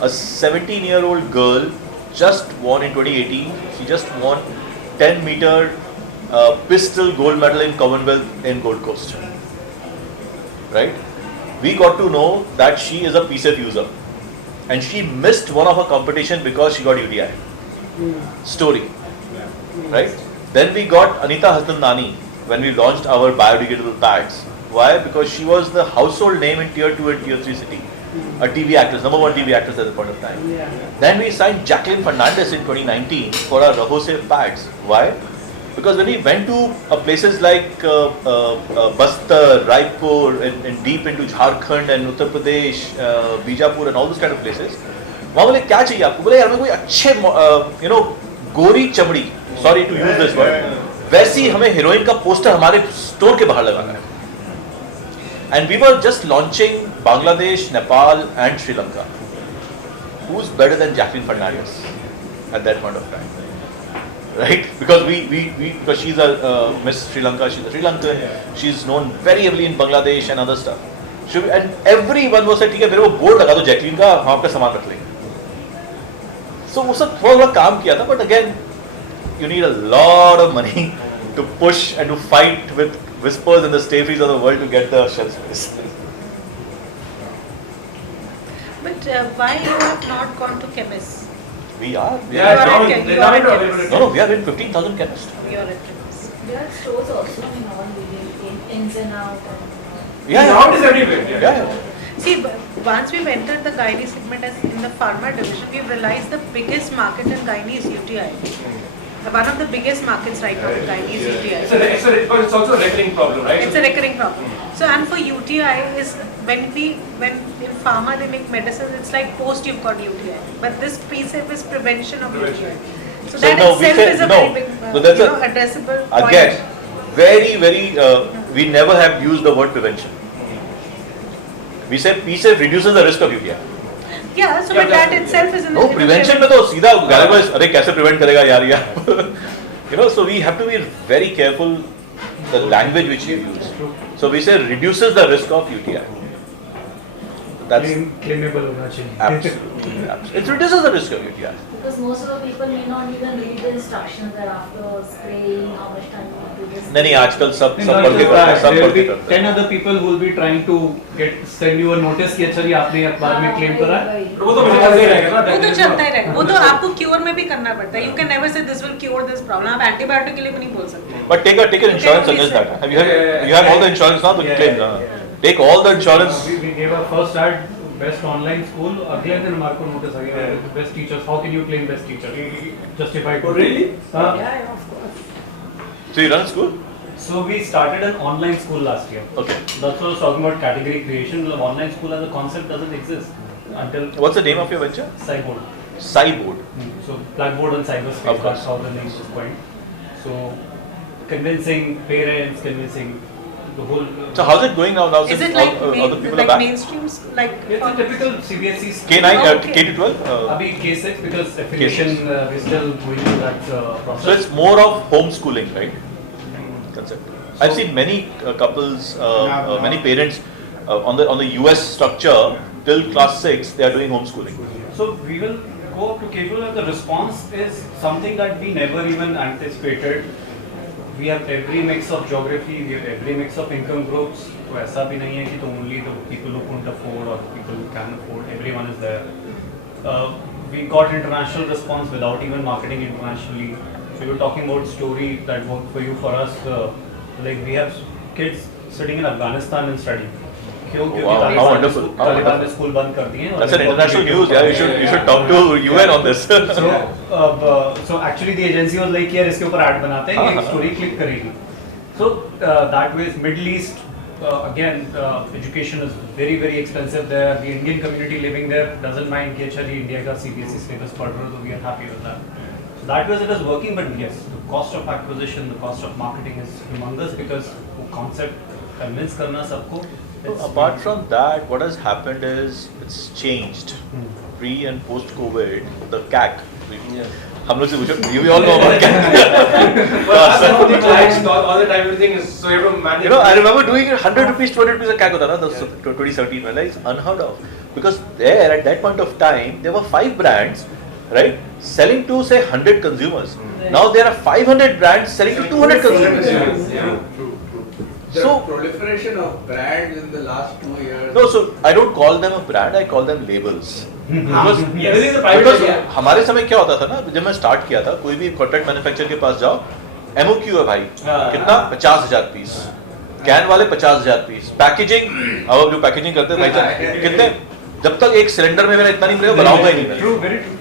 A 17-year-old girl, just won in 2018. She just won 10-meter pistol gold medal in Commonwealth in Gold Coast. Right? We got to know that she is a PSAFE user. And she missed one of her competition because she got UTI. Story. Right? Then we got Anita Hasnandani when we launched our biodegradable pads. Why? Because she was the household name in tier 2 and tier 3 city. A TV actress, number 1 TV actress at the point of time. Then we signed Jacqueline Fernandez in 2019 for our Rahose pads. Why? Because when we went to places like Bastar, Raipur, and deep into Jharkhand and Uttar Pradesh, Bijapur and all those kind of places, वहाँ बोले क्या चाहिए आपको? बोले यार हमें कोई अच्छे गोरी चमड़ी, sorry to use this word, वैसी हमें heroine का poster हमारे store के बाहर लगाना है. And we were just launching Bangladesh, Nepal and Sri Lanka. Who's better than Jacqueline Fernandez at that point of time? Right? Because because she's a Miss Sri Lanka, she's a Sri Lankan, she's known very heavily in Bangladesh and other stuff. And everyone was like, ठीक है मेरे को board लगा दो Jacqueline का, हम आपका सामान रख लेंगे. So वो सब थोड़ा काम किया था, but again, you need a lot of money to push and to fight with whispers in the stay-frees of the world to get the shelf space. But why you have not gone to chemists? We are. Yeah, now okay, they you are have it at available. No, we are in 15,000 chemists. You are at chemists. There are stores also in all ins and out. Now it is everywhere. Yeah. See, once we've entered the gynae segment as in the pharma division, we've realized the biggest market in gynae is UTI. One of the biggest markets right now in gynae is UTI. But it's also a recurring problem, right? It's a recurring problem. So, and for UTI is when in pharma they make medicines, it's like post you've got UTI. But this PSAFE is prevention of UTI. So that no, itself is a very big, so that's addressable point. Again, very, we never have used the word prevention. We say PSAFE reduces the risk of UTI. Yeah, so but that itself is No, prevention में तो सीधा गालिबा अरे कैसे prevent करेगा यार ये so we have to be very careful the language which you use. So we say reduces the risk of UTI. That's claimable होना चाहिए. absolutely. It reduces the risk of UTI. Because most of the people may not even read the instructions that after spraying, how much time you have to just. नहीं आजकल सब Not पढ़ के just करते हैं, that, सब there पढ़ will के be करते हैं. 10 other people who will be trying to send you a notice कि अच्छा जी आपने अखबार में claim करा है. वो तो मुझे चलते ही रहेगा ना. वो तो चलता ही रहेगा. वो तो आपको क्योर में भी करना पड़ता है. You can never say this will cure this problem. आप एंटीबायोटिक के लिए भी नहीं बोल सकते. But take an insurance against that. Have you have all the insurance now? You claim. Take all the insurance. We gave our first ad best online school. अगले दिन हमारे को notice आ गया. Best teachers. How can you claim best teacher? Justified. Oh, really? Yeah, of course. So you run a school? So we started an online school last year. Okay. That's what I was talking about category creation. Online school as a concept doesn't exist until What's the name of your venture? Cyborg. Cyborg. So Blackboard and cyberspace, Of course. that's how the name is coined. So convincing parents, convincing the whole. So how's it going now? Is Since it like all the people like are back? mainstreams like? It's a typical CBSE school. K9, Okay. K-12? Abhi K6 because affiliation we're still going through that process. So it's more of homeschooling, right? Concept. I've seen many couples, many parents on the US structure till class 6 they are doing homeschooling. So we will go up to K12 and the response is something that we never even anticipated. We have every mix of geography, we have every mix of income groups. तो ऐसा भी नहीं है कि तो only the people who can't afford or people who can afford, everyone is there. We got international response without even marketing internationally. So we were talking about story that worked for you, for us. Like we have kids sitting in Afghanistan and studying. क्यों? क्योंकि Wow, how Taliban wonderful, ने how Taliban ने wonderful. School बंद कर दिए हैं. That's an international news. Yeah, you should talk to UN on this. So actually the agency was like, यार इसके ऊपर ad बनाते हैं, ये story click करेगी. So that way, Middle East again, education is very very expensive there. The Indian community living there doesn't mind कि अच्छा जी India का CBSE syllabus पढ़ रहे हो, so we are happy with that. So that way it is working, but yes, the cost of acquisition, the cost of marketing is humongous because वो concept convince करना सबको. So apart from that, what has happened is it's changed. Pre and post COVID, the CAC. हम लोग से पूछो, you all know about CAC. ask them for the clients all the time. Everything is so you have to manage. You know, I remember doing it 100 rupees, 200 rupees a kya hota na, 2017 mein, like, it's unheard of. Because there, at that point of time, there were 5 brands, right, selling to say 100 consumers. Now there are 500 brands selling to 200 consumers. True. The So- proliferation of brands in the last 2 years. No, so I don't call them a brand, I call them labels. Because Everything is a private because idea. हमारे समय क्या होता था ना, जब मैं start किया था, कोई भी कॉन्ट्रैक्ट मैन्युफैक्चरर के पास जाओ, MOQ है भाई, कितना 50,000 पीस, कैन वाले 50,000 पीस, पैकेजिंग, अब जो पैकेजिंग करते हैं भाई कितने, जब तक एक सिलेंडर में मेरा इतना नहीं मिलेगा बनाऊंगा ही नहीं। True, very true.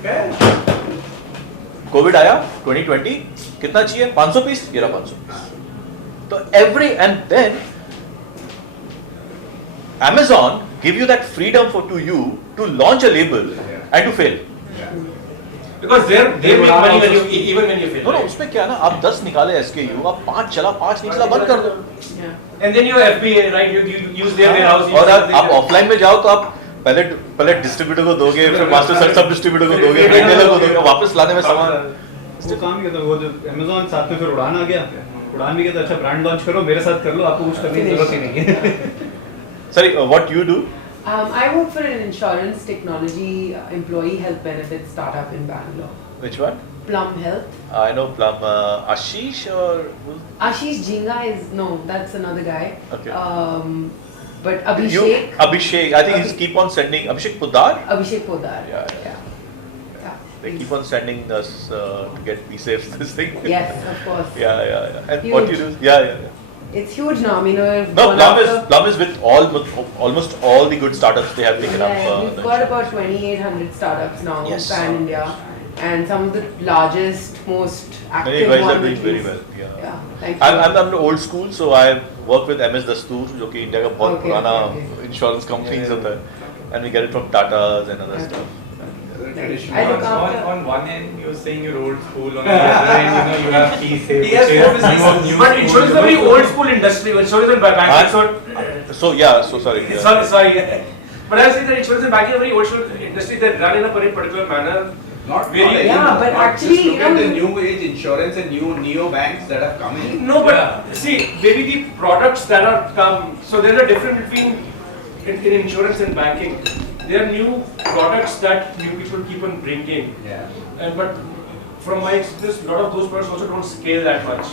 कोविड आया 2020, कितना चाहिए, 500 पीस, ये रहा 500 पीस। तो every and then Amazon give you that freedom to you to launch a label and to fail. Because they make money when you even when you fail. No, उसमें क्या है ना, आप 10 निकाले SKU, आप 5 चला, 5 नहीं चला, बंद कर दो। And then your FBA, right? You use their warehouse. और आप ऑफलाइन में जाओ तो आप पहले डिस्ट्रीब्यूटर को दोगे, फिर मास्टर सब डिस्ट्रीब्यूटर को दोगे, रिटेलर को दोगे, वापस लाने में सामान। वो काम किया था, वो जो Amazon साथ में फिर उड़ान आ गया, उड़ान भी कहता अच्छा ब्रांड लॉन्च करो, मेरे साथ कर लो, आपको कुछ करने की जरूरत ही नहीं है। Sorry, what you do? I work for an insurance technology employee health benefits startup in Bangalore. Which one? Plum Health. I know Plum. Ashish or Ashish Jinga is, no, that's another guy. Okay. But Abhishek. Abhishek. I think he's keep on sending Abhishek Podar. Abhishek Podar. Yeah. Yeah. They keep on sending us to get safe this thing. Yes, of course. Yeah. And Huge. what you do? Yeah. It's huge now. I mean, No, Plum is with almost all the good startups they have taken yeah, up. we've got about 2,800 startups now, Yes. pan India, and some of the largest, most active Many guys are ones doing at very least. well. Yeah. Yeah, thank you. I'm the old school, so I work with MS Dastoor, जो कि India का बहुत Okay, पुराना okay. insurance companies होता है, and we get it from Tata's and other Okay. stuff. I look after. On one end, you're saying you're old school. On the other end, you have P-Safe. Yes, obviously. But insurance is a very old school industry. Insurance and banking. So sorry. Yeah. Sorry. But I was saying that insurance and banking is a very old school industry that run in a very particular manner. Not Very- very. Yeah, but actually, just look at the you know, new age insurance and new neo banks that have come in. No, but see, maybe the products that are come. So there's a difference between in insurance and banking. There are new products that new people keep on bringing. Yeah. But from my experience, a lot of those products also don't scale that much.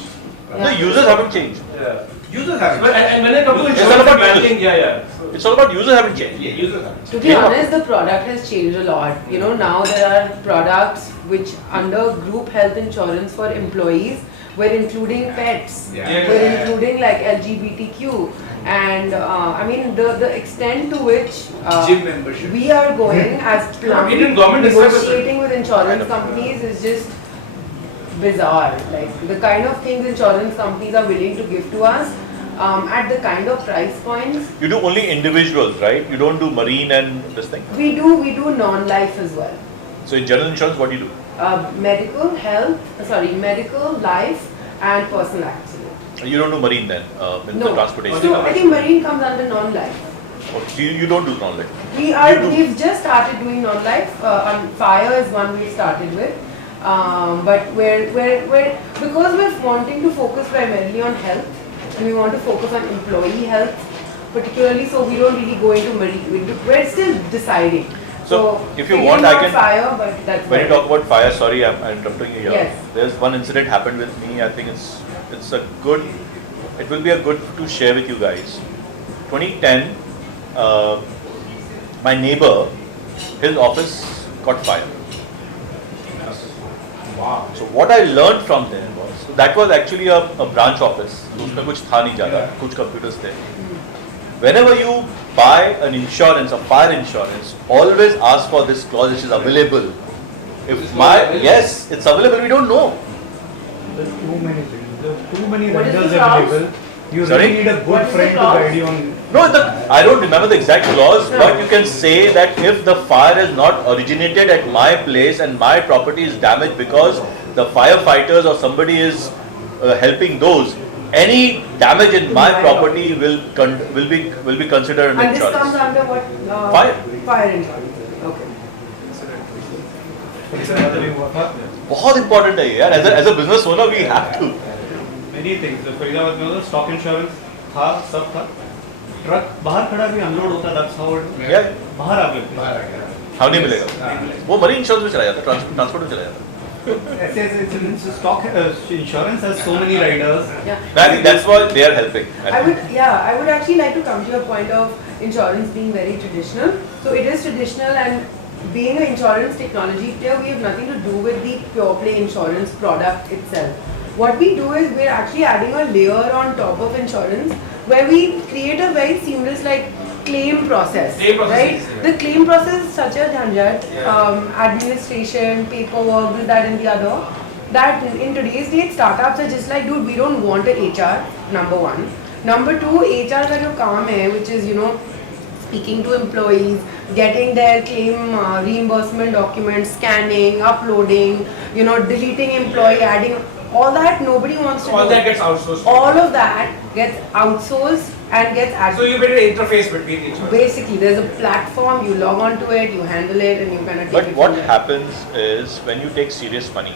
The users haven't changed. Yeah. Users have. But and when I come to It's all insurance about and banking, yeah. So, It's all about users haven't changed. Yeah, users have. To be honest, the product has changed a lot. You know, now there are products which under group health insurance for employees, we're including pets, Yeah. we're including like LGBTQ, and I mean the extent to which Gym membership. we are going as Plum, Indian government is negotiating with insurance companies is just bizarre. Like the kind of things insurance companies are willing to give to us at the kind of price points. You do only individuals, right? You don't do marine and this thing. We do non-life as well. So in general insurance, what do you do? Medical, life, and personal accident. You don't do marine then, in the transportation. So I think marine comes under non-life. So you don't do non-life. We've just started doing non-life. Fire is one we started with. But we're because we're wanting to focus primarily on health, and we want to focus on employee health particularly, so we don't really go into marine. We're still deciding. So if you maybe want, not I can. fire, but that's When you fine. talk about fire, sorry, I'm interrupting you here. Yes. There's one incident happened with me. I think it's a good. It will be a good to share with you guys. 2010, my neighbor, his office caught fire. Wow. So what I learned from them was that was actually a branch office. उसमें कुछ था नहीं ज़्यादा, कुछ computers थे. Whenever you buy an insurance, a fire insurance, always ask for this clause which is available. Yes, it's available. We don't know. There's too many things. There's too many What is vendors the clause? available. You Sorry? really need a What good is the friend to clause? guide you on. No, I don't remember the exact clause, but you can say that if the fire is not originated at my place and my property is damaged because the firefighters or somebody is helping those, any damage in my property will be considered an And this comes insurance. under what? Fire. Fire insurance. Okay. बहुत important है यार. As a business owner, we have to. many things. So for example, stock insurance था, सब था. Truck बाहर खड़ा भी unload होता. That's how it. Yeah. बाहर आ गए. हाँ नहीं मिलेगा. वो मरीन इंश्योरेंस में चला जाता, ट्रांसपोर्ट में चला जाता. ऐसे stock insurance has so many riders. Yeah. I think that's why they are helping. I would actually like to come to your point of insurance being very traditional. So it is traditional, and being an insurance technology player, we have nothing to do with the pure play insurance product itself. What we do is we're actually adding a layer on top of insurance where we create a very seamless claim process, right? The claim process is such a jhanjat, administration, paperwork, this, that and the other, that in today's day startups are just like, dude, we don't want an HR, number one. Number two, HR का जो काम है, which is, speaking to employees, getting their claim reimbursement documents, scanning, uploading, deleting employee, adding, all that nobody wants to do. All that gets outsourced. All of that gets outsourced and gets added. So you build an interface between each other. Basically, there's a platform, you log on to it, you handle it, and you kind of take But it what from there. happens is when you take serious money,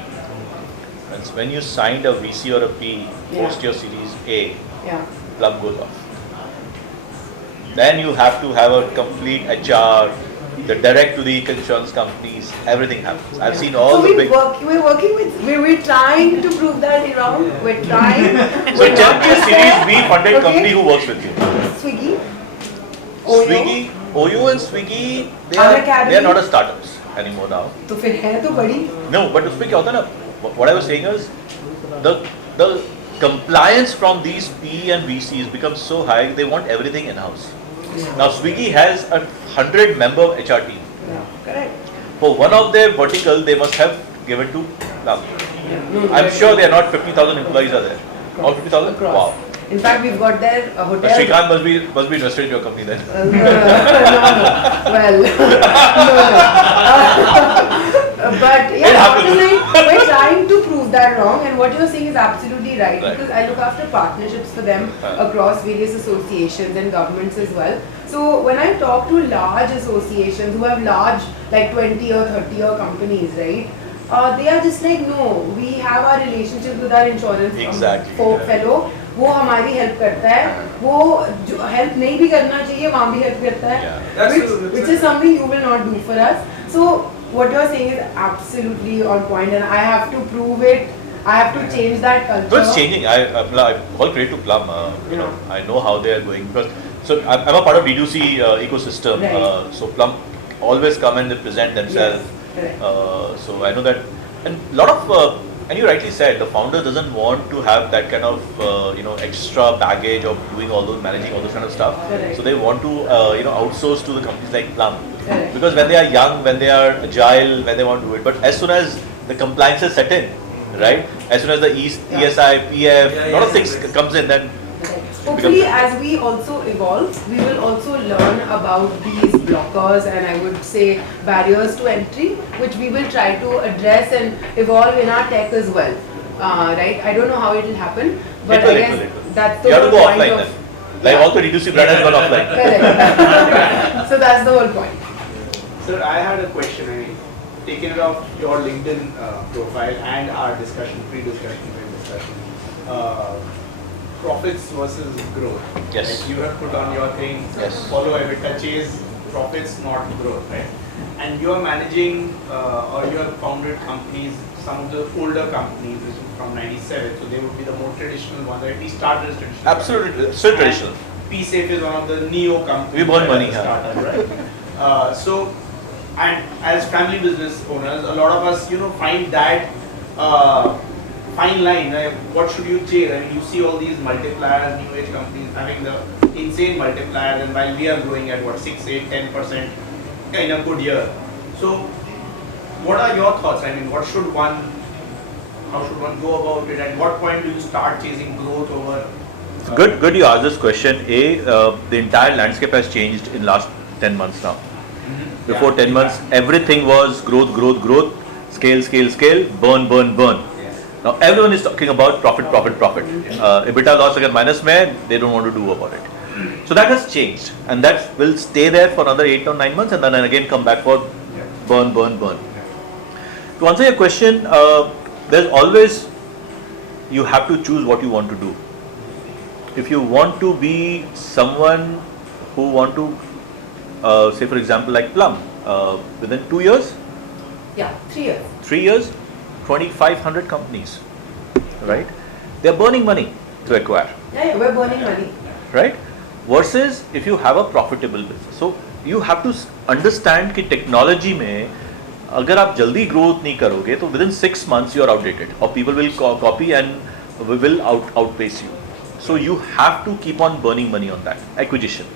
when you signed a VC or a P, post your Series A, Yeah. plug goes off. Then you have to have a complete HR, the direct to the insurance companies, everything happens. I've seen all So the big. we're working with, we're trying to prove that wrong. We're trying. So tell me a Series B funded company who works with you. Swiggy. Oyo. Swiggy, OYO and Swiggy, they Unacademy. are not a startups anymore now. तो फिर है तो बड़ी. No, but उसमें क्या होता है ना? What I was saying is the compliance from these P and VCs becomes so high, they want everything in-house. Now Swiggy has a 100-member HR team. Yeah, correct. For one of their vertical, they must have given to Plum. I'm sure they are not 50,000 employees are there. All 50,000? Across. Wow. In fact, we've got their hotel. Srikanth must be invested in your company then. No. Well, no. But It yeah, happens. bottom line, we're trying to prove that wrong, and what you're saying is absolutely right, Right. because I look after partnerships for them across various associations and governments as well. So when I talk to large associations who have large, like 20 or 30 or companies, right? They are just like, no, we have our relationship with our insurance Exactly. fellow. वो हमारी help करता है, वो जो help नहीं भी करना चाहिए वहाँ भी हेल्प करता है, which is something you will not do for us. So what you are saying is absolutely on point, and I have to prove it. I have to change that culture. So it's changing. All credit to Plum. I know how they are going because I'm a part of D2C ecosystem. Right. So Plum always come and they present themselves. Yes, So I know that, and a lot of. And you rightly said, the founder doesn't want to have that kind of extra baggage of doing all those, managing all those kind of stuff. Correct. So they want to outsource to the companies like Plum, Correct. because when they are young, when they are agile, when they want to do it. But as soon as the compliance is set in, right? As soon as the ESI, PF, lot of things comes in, then. Hopefully, as we also evolve, we will also learn about these blockers and I would say barriers to entry, which we will try to address and evolve in our tech as well. Right? I don't know how it will happen, but I guess that's the You have to whole go point offline of. then. Like all the D2C brand has gone offline. Correct. So that's the whole point. Sir, I had a question. I mean, taking it off your LinkedIn profile and our discussion, pre-discussion, profits versus growth. Yes. Like you have put on your thing, Yes. follow EBITDA, chase profits, not growth, right? And you are managing or you have founded companies, some of the older companies, which is from 97, so they would be the more traditional ones, or at least started as traditional. Absolutely, still traditional. P-Safe is one of the neo companies. We burn that money, are huh? startup, right? So, and as family business owners, a lot of us, find that fine line. Right? What should you chase? I mean, you see all these multipliers, new age companies having the insane multipliers, and while we are growing at what 6, 8, 10% in a good year. So, what are your thoughts? I mean, how should one go about it? At what point do you start chasing growth over? Good you asked this question. The entire landscape has changed in last 10 months now. Before 10 months, everything was growth, scale, burn. Now everyone is talking about profit. EBITDA loss again minus mein, they don't want to do about it. So that has changed, and that will stay there for another 8 or 9 months, and then again come back for burn. To answer your question, there's always you have to choose what you want to do. If you want to be someone who want to, say for example like Plum, within 2 years, Yeah, 3 years. 3 years, 2,500 companies, right? They're burning money to acquire, Yeah, we're burning money. right? Versus if you have a profitable business. So you have to understand कि technology में अगर आप जल्दी growth नहीं करोगे तो within 6 months you are outdated or people will copy and will outpace you. So you have to keep on burning money on that acquisition.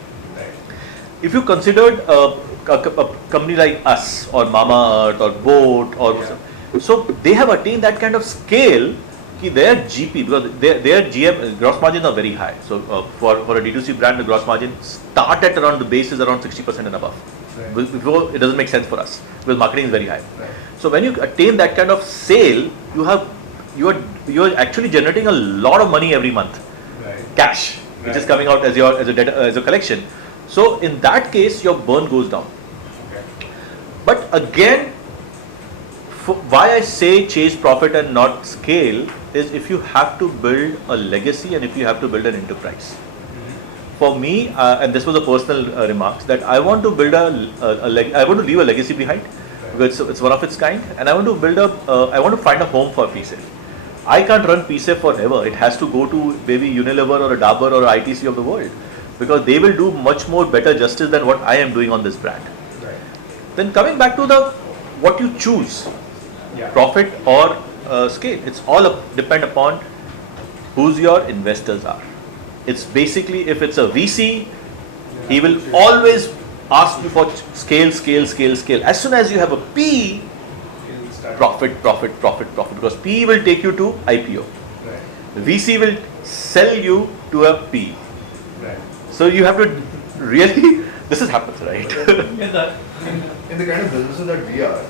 If you considered a company like us or Mama Earth or Boat or so they have attained that kind of scale कि their GP, because their GM gross margins are very high. So for a D2C brand, the gross margin start at around, the base is around 60% and above. Right. Before it doesn't make sense for us because marketing is very high. Right. So when you attain that kind of sale, you are actually generating a lot of money every month, Right. cash, which is coming out as a collection. So in that case, your burn goes down. Okay. But again, why I say chase profit and not scale is if you have to build a legacy and if you have to build an enterprise. For me, and this was a personal remarks, that I want to build I want to leave a legacy behind because it's one of its kind, and I want to build I want to find a home for PSAFE. I can't run PSAFE forever. It has to go to maybe Unilever or a Dabur or a ITC of the world because they will do much more better justice than what I am doing on this brand. Right. Then coming back to what you choose, Yeah. profit or scale, it's all depend upon who's your investors are. It's basically, if it's a VC, he will always ask you for scale. As soon as you have a P, It'll start. profit, because P will take you to IPO. Right. VC will sell you to a P. Right. So you have to really, this has happened, right? In the kind of businesses that we are,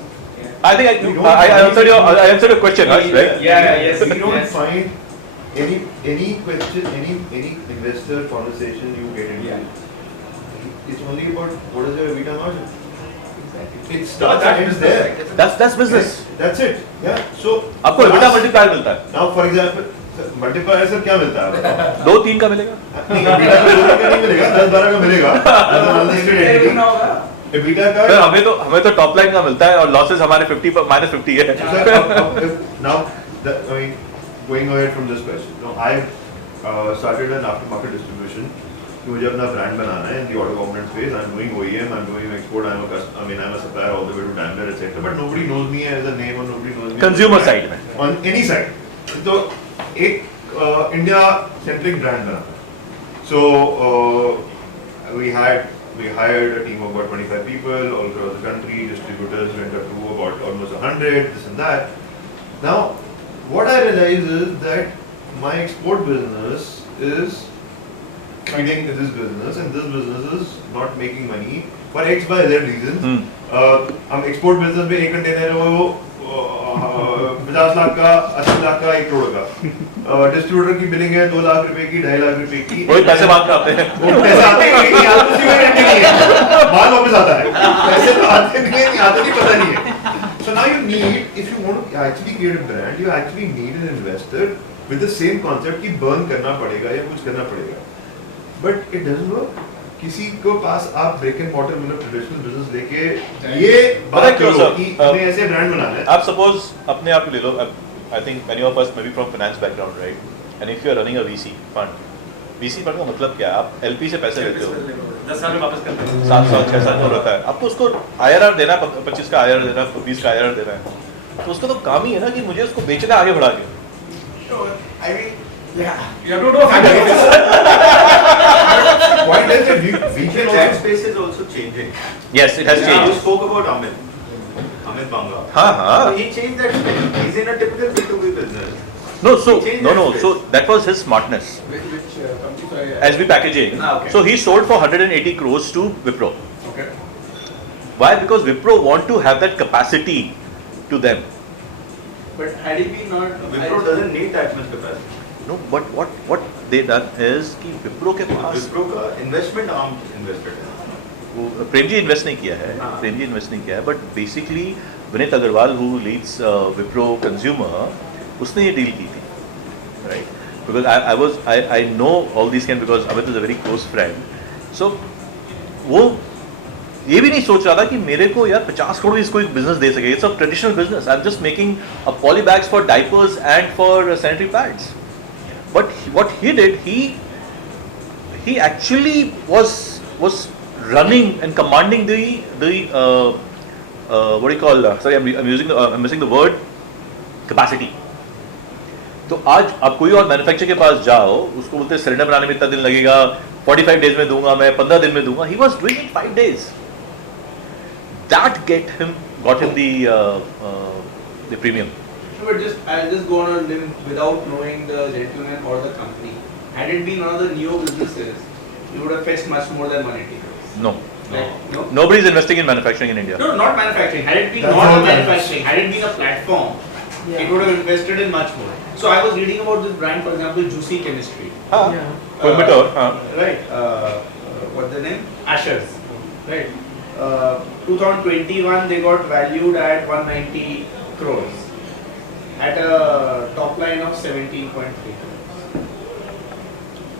I think I answered your question, Harsh, right? Yeah, yes. we don't yes. find any question, any investor conversation you get into. Yeah. It's only about what is your EBITDA margin. Exactly. It starts and ends there. That's business. Yes, that's it. Yeah. So आपको EBITDA multiplier मिलता है. now for example, multiplier sir क्या मिलता है बताओ? 2-3 का मिलेगा. नहीं EBITDA का 2 का नहीं मिलेगा, 10-12 का मिलेगा. As an unlisted entity. EBITDA का सर हमें तो टॉप लाइन का मिलता है और लॉसेस हमारे 50 है. now I mean going away from this question. Now I've started an aftermarket distribution. मुझे अपना brand बनाना है in the auto component space. I'm doing OEM, I'm doing export. I'm a supplier all the way to Daimler, etc. But nobody knows me as a name or nobody knows me. Consumer side में. On any side. तो एक India centric brand बना. So we hired a team of about 25 people all across the country. Distributors went up to about almost 100. This and that. Now, what I realize is that my export business is feeding this business and this business is not making money for X by Z reasons. हम export business में एक container है वो 50 लाख का 80 लाख का 1 करोड़ का distributor की billing है 2 लाख रुपए की 2.5 लाख रुपए की वही पैसे बात करते हैं. वो पैसे आते हैं नहीं आते उसी में रहते नहीं है माल वापस आता है पैसे तो आते नहीं आते नहीं पता नहीं है. So now you need, if you want to actually create a brand, you actually need an investor with the same concept कि burn करना पड़ेगा या कुछ करना पड़ेगा. But it doesn't work. किसी को पास आप ब्रेक एंड मॉर्टर मतलब ट्रेडिशनल बिजनेस लेके ये बात करो कि हमें ऐसे ब्रांड बनाना है. आप सपोज अपने आप ले लो. I think many of us maybe from finance background, right? And if you are running a VC fund, VC fund का मतलब क्या है? आप LP से पैसे लेते हो, 10 साल में वापस करते हैं. 7 साल 6 साल का होता है. आपको उसको IRR देना है, 25 का IRR देना है, 20 का IRR देना है. तो उसका तो काम ही है ना कि मुझे उसको बेचना आगे बढ़ा के. I mean, yeah. You have to do a family. Point is that we can That also space is also changing. Yes, it has You changed. spoke about Amit Banga. हाँ. So he changed that space. He's in a typical B2B business. No, He changed that space. so that was his smartness. Which company? Sorry. SB Packaging. Okay. So he sold for 180 crores to Wipro. Okay. Why? Because Wipro want to have that capacity to them. But had he been not, Wipro doesn't need that much capacity. No, but what they done is कि Wipro के पास Wipro का investment arm invested है. वो Prem ji invest नहीं किया है. हाँ. Prem ji invest नहीं किया है. But basically Vineet Agarwal who leads Wipro consumer, उसने ये डील की थी. because I know all these can because Amit is a very close friend. So वो ये भी नहीं सोच रहा था कि मेरे को यार 50 करोड़ इसको एक बिजनेस दे सके. It's a traditional business. I'm just making a poly bags for diapers and for sanitary pads. But what he did, he actually was running and commanding the what do you call? Sorry, I'm missing the word. Capacity. तो आज आप कोई और manufacturer के पास जाओ, उसको बोलते हैं सिलेंडर बनाने में इतना दिन लगेगा, 45 डेज में दूंगा मैं, 15 दिन में दूंगा. He was doing it 5 days. That got him the premium. But I'll just go on a limb without knowing the gentleman or the company. Had it been one of the new businesses, you would have fetched much more than 180 crores. No. No? Nobody is investing in manufacturing in India. No, not manufacturing. Had it been That's not all a manufacturing, had it been a platform, it would have invested in much more. So I was reading about this brand, for example, Juicy Chemistry. Coimbatore. Right. What's the name? Ashers. Right. 2021 they got valued at 190 crores at a top line of 17.3 crores.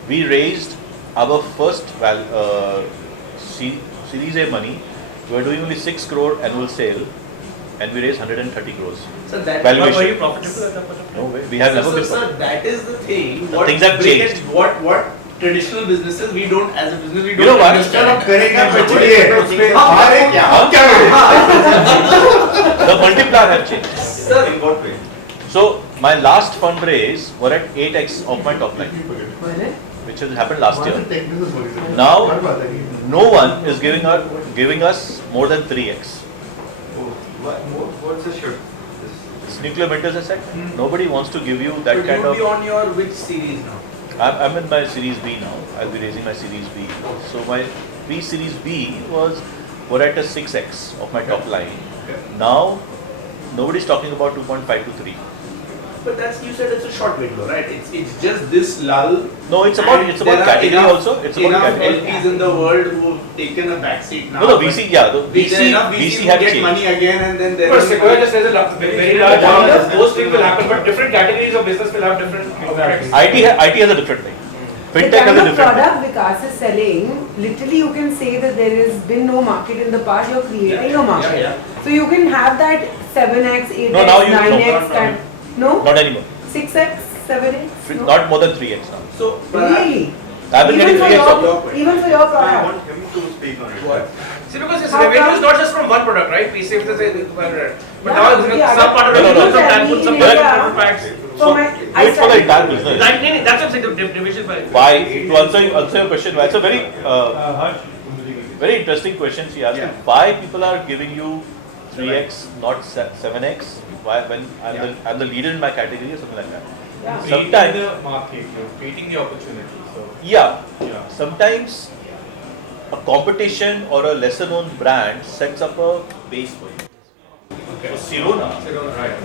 We raised our first Series A money. We were doing only 6 crore annual sale, and we raised 130 crores. So that Valuation. Were you profitable at that point of time? No way. We have never been. Sir, that is the thing. The things have changed. What traditional businesses we don't, as a business, we don't You know what? understand. The multiplier have changed. Sir, In what way? So my last fundraise were at 8x of my top line, which has happened last year. Now, no one is giving us more than 3x. What's the shirt? It's nuclear mentors, I said. Nobody wants to give you that so kind you would be of. on your which series now? I'm in my Series B now. I'll be raising my Series B. So my pre-Series B were at a 6x of my top line. Now, nobody's talking about 2.5 to 3. But that's, you said it's a short window, right? It's just this lull. No, it's about category also. It's about enough category. LPs in the world who've taken a backseat now. No, the VC, yeah, the enough VC who have get changed. money again, and then there But is Sequoia just says a very large amount. Those things will happen, but different categories of business will have different impacts. IT has a different thing. The Fintech has kind a of different thing. product Vikas is selling, literally you can say that there has been no market in the past, you're creating a market. So you can have that 7x, 8x, No, now you- 9x kind. No? Not anymore. 6x, 7x? No? Not more than 3x now. So, Really? I've been getting Even for 3x of your, even for your I product? want him to speak on it. What? See, because this How revenue come? is not just from one product, right? We say it's a but Yeah, now it's yeah, some part of no, no, revenue no. from that, some In part India, of packs. For my, Do it for the entire business. Right, no, that's what I'm saying, the division by. Why? To answer your question, it's a very interesting question she asked. Yeah. Why people are giving you 3x, not 7x? Why when I'm the leader in my category or something like that? yeah. Sometimes, the market, you're creating the opportunity. So yeah. yeah. Sometimes a competition or a lesser known brand sets up a base for you. So Sirona, Right.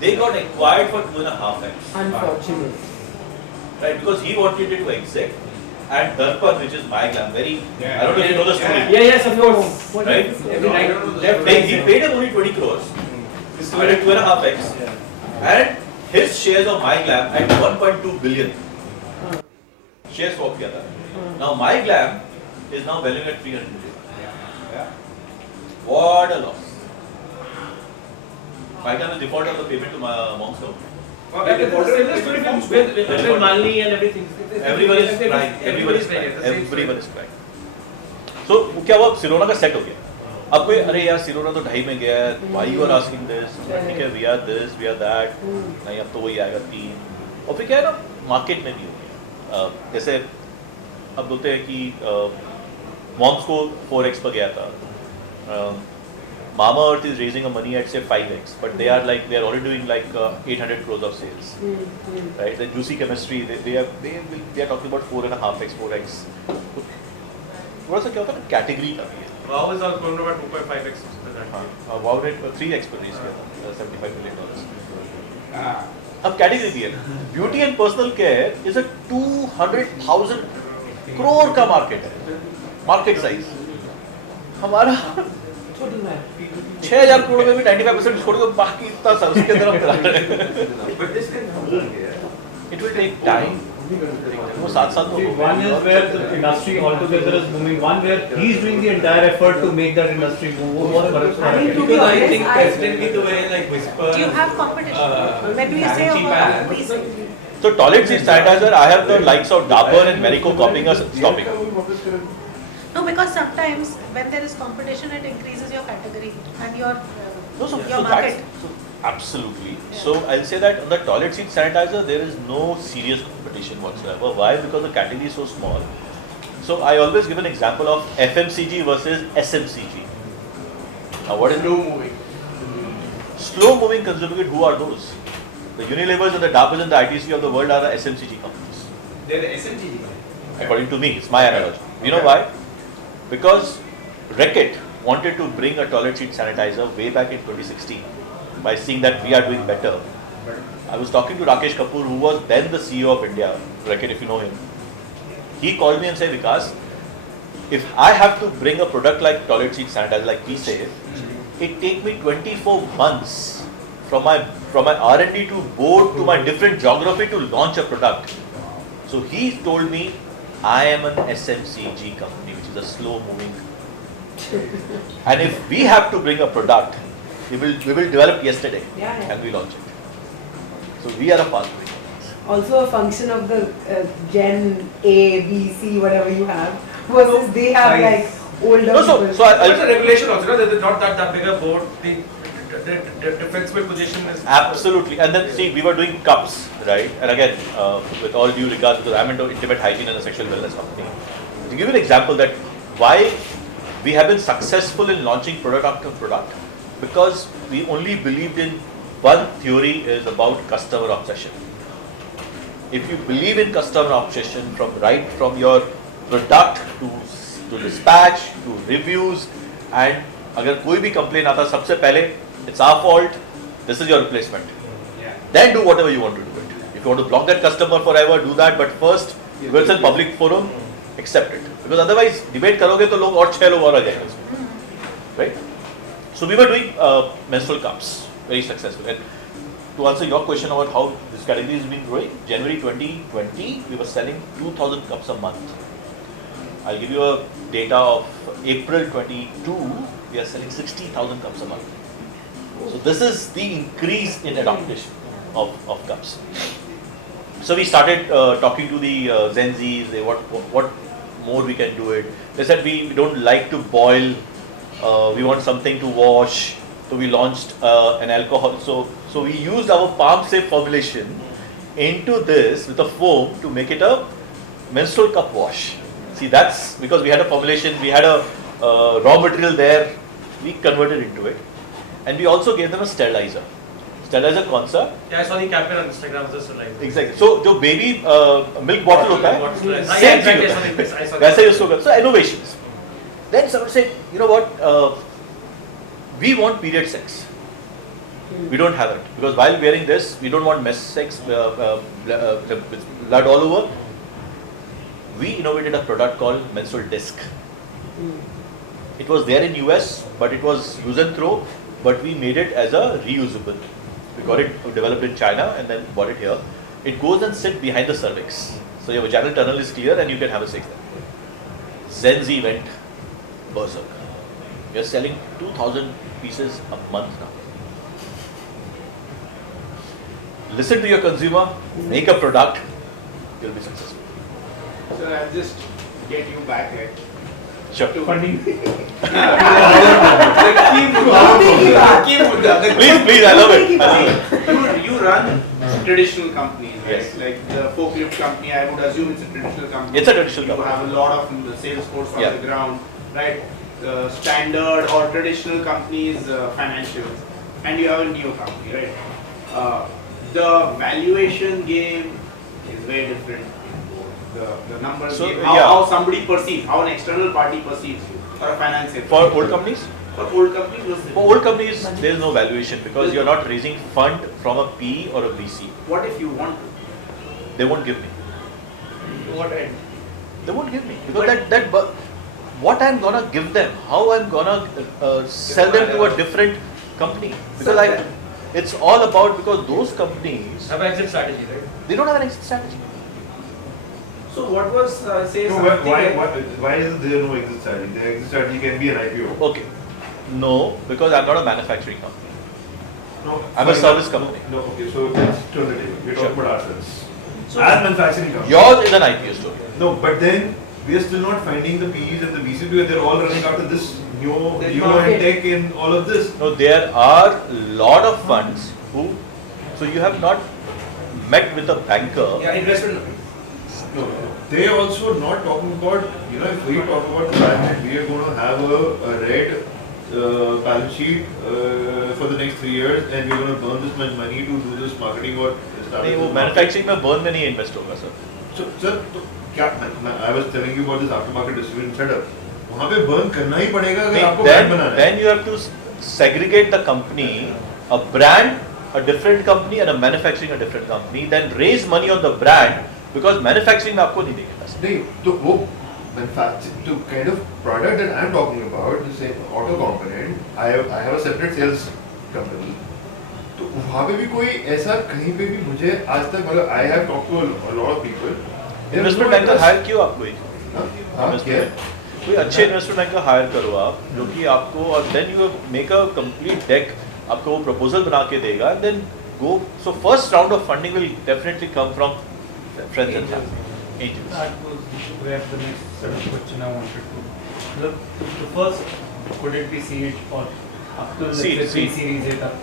they got acquired for 2.5x. Unfortunate. Right, because he wanted it to exit. And Darpan, which is my glam, very, Yeah. I don't know if you know the story. Yeah, yes, of course. What Right? is this? Every night, left, Like, he paid him only 20 crores. At a 2.5x. And his shares of my glam at 1.2 billion. Shares swap kiya tha. Now my glam is now valuing at 300 million. Yeah. What a loss. My glam is default on the payment to my mom's company. With money and everything. Everyone is crying. Everyone is crying. Everyone is crying. So क्या हुआ? सिरोना का set हो गया. अब कोई अरे यार सिरोना तो 2.5 में गया है. Why you are asking this? ठीक है, we are this, we are that. नहीं अब तो वही आएगा 3. और फिर क्या है ना, मार्केट में भी हो गया. जैसे अब बोलते हैं कि मॉम्स को 4x पर गया था. Mama Earth is raising a money at say 5x, but they are already doing like 800 crores of sales, right? The Juicy Chemistry, they are talking about 4.5x, 4x. थोड़ा सा क्या होता है ना, कैटेगरी का भी है. Wow is also going to about 2.5x. Wow ने 3x पर रेज किया था, $75 million. अब कैटेगरी भी है. Beauty and personal care is a 200,000 crore का मार्केट है, मार्केट साइज. हमारा 6,000 करोड़ में भी 95% छोड़ के बाकी इतना सर उसके तरफ चला रहे हैं. But this can happen here. It will take time. वो 7 साल तो See, one is where the industry altogether is booming. One where he's doing the entire effort to make that industry move. वो बहुत फर्क I mean, है. to be Because I honest, think definitely the way like Whisper. Do you have competition? When do you say cheap about ads. increasing? So toilet seat sanitizer, I have the likes of Dabur and Marico copying us, stopping. No, because sometimes when there is competition, it increases your category and your No, so, your so market. that's, so absolutely. So I'll say that on the toilet seat sanitizer, there is no serious competition whatsoever. Why? Because the category is so small. So I always give an example of FMCG versus SMCG. Now what is Slow moving. slow moving consumer good? Who are those? The Unilevers and the Daburs and the ITC of the world are the SMCG companies. They're the SMG. According to me, it's my analogy. You know why? Because Reckitt wanted to bring a toilet seat sanitizer way back in 2016 by seeing that we are doing better. I was talking to Rakesh Kapoor, who was then the CEO of India, Reckitt, if you know him. He called me and said, Vikas, if I have to bring a product like toilet seat sanitizer, like we say, it take me 24 months from my R&D to go to my different geography to launch a product. So he told me, I am an SMCG company, which is a slow moving. And if we have to bring a product, we will develop yesterday and we launch it. So we are a fast moving. Also a function of the Gen A, B, C, whatever you have, versus they have like older No, so, people. so I, There's a regulation also, no? There's not that bigger board. The defensible position is absolutely. And then see, we were doing cups, right? And again, with all due regard, because I'm into intimate hygiene and a sexual wellness company. To give you an example that why we have been successful in launching product after product, because we only believed in one theory is about customer obsession. If you believe in customer obsession from your product to dispatch to reviews, and अगर कोई भी complaint आता सबसे पहले it's our fault, this is your replacement. Then do whatever you want to do it. If you want to block that customer forever, do that. But first, if it's in public forum, accept it. Because otherwise, debate करोगे तो लोग और 6 लोग और आ जाएंगे उसमें, right? So we were doing menstrual cups, very successful. And to answer your question about how this category has been growing, January 2020, we were selling 2,000 cups a month. I'll give you a data of April 22, we are selling 60,000 cups a month. So this is the increase in adoption of cups. So we started talking to the Gen Zs, what more we can do it. They said we don't like to boil, we want something to wash. So we launched an alcohol. So we used our palm safe formulation into this with a foam to make it a menstrual cup wash. See, that's because we had a formulation, we had a raw material there, we converted into it. And we also gave them a sterilizer. Sterilizer कौन सा? Yeah, I saw the campaign on Instagram. Just like Exactly. So जो baby milk bottle होता है, I same thing saw होता this. है. I saw वैसे ही this. उसको कर. So innovations. Then someone said, you know what? We want period sex. We don't have it because while wearing this, we don't want mess sex, blood all over. We innovated a product called menstrual disc. It was there in US, but it was use and throw. But we made it as a reusable. We got it developed in China and then bought it here. It goes and sits behind the cervix. So your vaginal tunnel is clear and you can have a sex there. Gen Z went berserk. We are selling 2,000 pieces a month now. Listen to your consumer, make a product, you'll be successful. So I'll just get you back at Sure. Funding. Please, I love it. You run traditional companies, right? Yes. Like the forklift company, I would assume it's a traditional company. It's a traditional You company. have a lot of the sales force on Yeah. the ground, right? Standard or traditional companies, financials, and you have a new company, right? The valuation game is very different. The numbers, So, game, yeah. how somebody perceives, how an external party perceives you, or a financier. For old companies? For old companies, what's For old companies, there is no valuation because you're not raising fund from a PE or a VC. what if you want to? They won't give me. What end? They won't give me because what I'm gonna give them, how I'm gonna sell them to a different company. Because It's all about, because those companies, Have exit strategy, right? they don't have an exit strategy. So what was say No, something why is there no exit strategy? The exit strategy can be an IPO. Okay. No, because I'm not a manufacturing company. No, I'm a fine, service no, company. No, okay, so let's turn the table. We're talking Sure. about ourselves. So- As manufacturing company. Yours is an IPO story. No, but then we are still not finding the PEs and the VCs because they're all running after this new This and market. tech and all of this. No, there are a lot of funds who, so you have not met with a banker. Yeah, investment. No, they also not talking about, if we talk about the fact that we are going to have a red balance sheet for the next 3 years and we're going to burn this much money to do this marketing or establish नहीं, वो this market. Manufacturing में burn में नहीं invest होगा sir. So, sir, I was telling you about this aftermarket distribution setup. वहाँ पे burn करना ही पड़ेगा अगर आपको brand बनाना है. Then you have to segregate the company, a brand, a different company, and a manufacturing, a different company. Then raise money on the brand because manufacturing में आपको नहीं देंगे पैसे. नहीं, तो वो manufacturing, the kind of product that I'm talking about, the same auto component, I have a separate sales company. तो वहाँ पे भी कोई ऐसा कहीं पे भी मुझे आज तक मतलब I have talked to a lot of people. Investment banker hire क्यों आपको? हाँ, क्या? कोई अच्छे इन्वेस्टमेंट बैंकर हायर करो आप, जो कि आपको, और then you make a complete deck, आपको वो प्रपोजल बना के देगा, and then go. So first round of funding will definitely come from friends and family, angels. That was where the next set of question I wanted to. The first, could it be seed or up to Seed, let's say seed. Series A तक?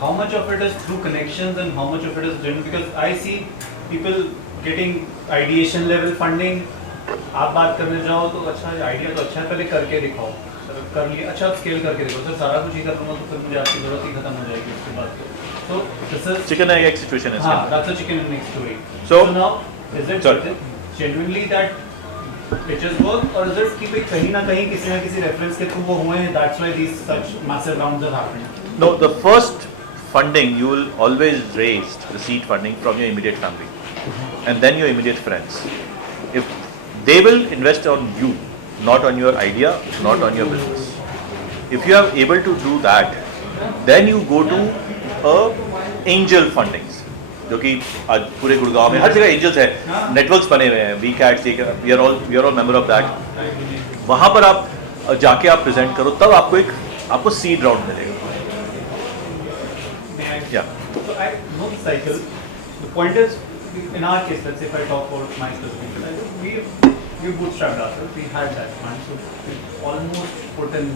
How much of it is through connections and how much of it is genuine? Because I see people getting ideation level funding. आप बात करने जाओ तो अच्छा idea तो अच्छा है, पहले करके दिखाओ. सर कर लिया, अच्छा स्केल करके दिखाओ. सर सारा कुछ ही कर लूँगा तो फिर मुझे आपकी जरूरत ही खत्म हो जाएगी उसके बाद. So this is chicken egg situation है. हाँ, that's a chicken and egg story. So now, is it sorry. genuinely that it just work or is it कि भाई कहीं ना कहीं किसी ना किसी reference के थ्रू वो हुए हैं, that's why these such massive rounds are happening? No, the first funding you will always raise the seed funding from your immediate family, and then your immediate friends. If they will invest on you, not on your idea, not on your business. If you are able to do that, then you go to a angel fundings, जो कि आज पूरे गुड़गांव में हर जगह angels है, networks बने हुए हैं, we cats, we are all member of that. वहाँ पर आप जाके आप प्रेजेंट करो, तब आपको सीड राउंड मिलेगा. Yeah. So I know the cycle. The point is, in our case, let's say if I talk about my specific, we bootstrapped ourselves. We had that fund, so we almost put in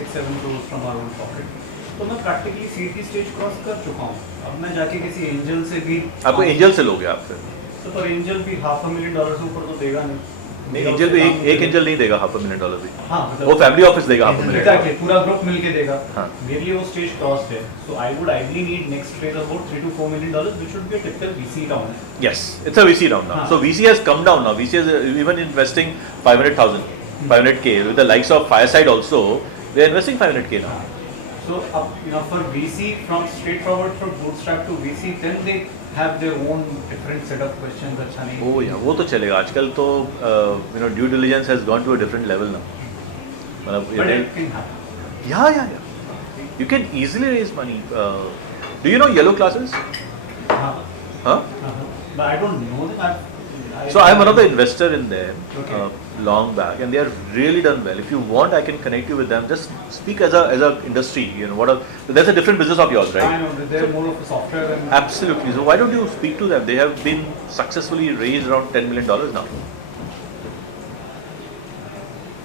6-7 crores from our own pocket. तो मैं practically seed की stage cross कर चुका हूँ. अब मैं जाके किसी angel से भी आपको एंजल से लोगे आप फिर. तो पर angel भी $500,000 से ऊपर तो देगा नहीं. एंजल भी एक एंजल नहीं देगा $500,000 भी. हाँ, वो फैमिली ऑफिस देगा $500,000. Exactly, पूरा ग्रुप मिलके देगा. हाँ. मेरे लिए वो स्टेज क्रॉस है. So I would ideally need next phase about $3 to $4 million, which should be a typical VC round. Yes, it's a VC round now. हाँ. So VC has come down now. VC is even investing 500,000, 500K. With the likes of Fireside also, they are investing 500K now. So for VC, from straightforward from bootstrap to VC, then they have their own different set of questions. अच्छा नहीं. Oh yeah, वो तो चलेगा. आजकल तो due diligence has gone to a different level now. But it can happen. Yeah. You can easily raise money. Do you know yellow classes? हाँ. Huh? But I don't know that. So I'm one of the investor in them Okay. long back, and they are really done well. If you want, I can connect you with them. Just speak as a industry. There's a different business of yours, right? I know that they're more of a software than. Absolutely. So why don't you speak to them? They have been successfully raised around $10 million now.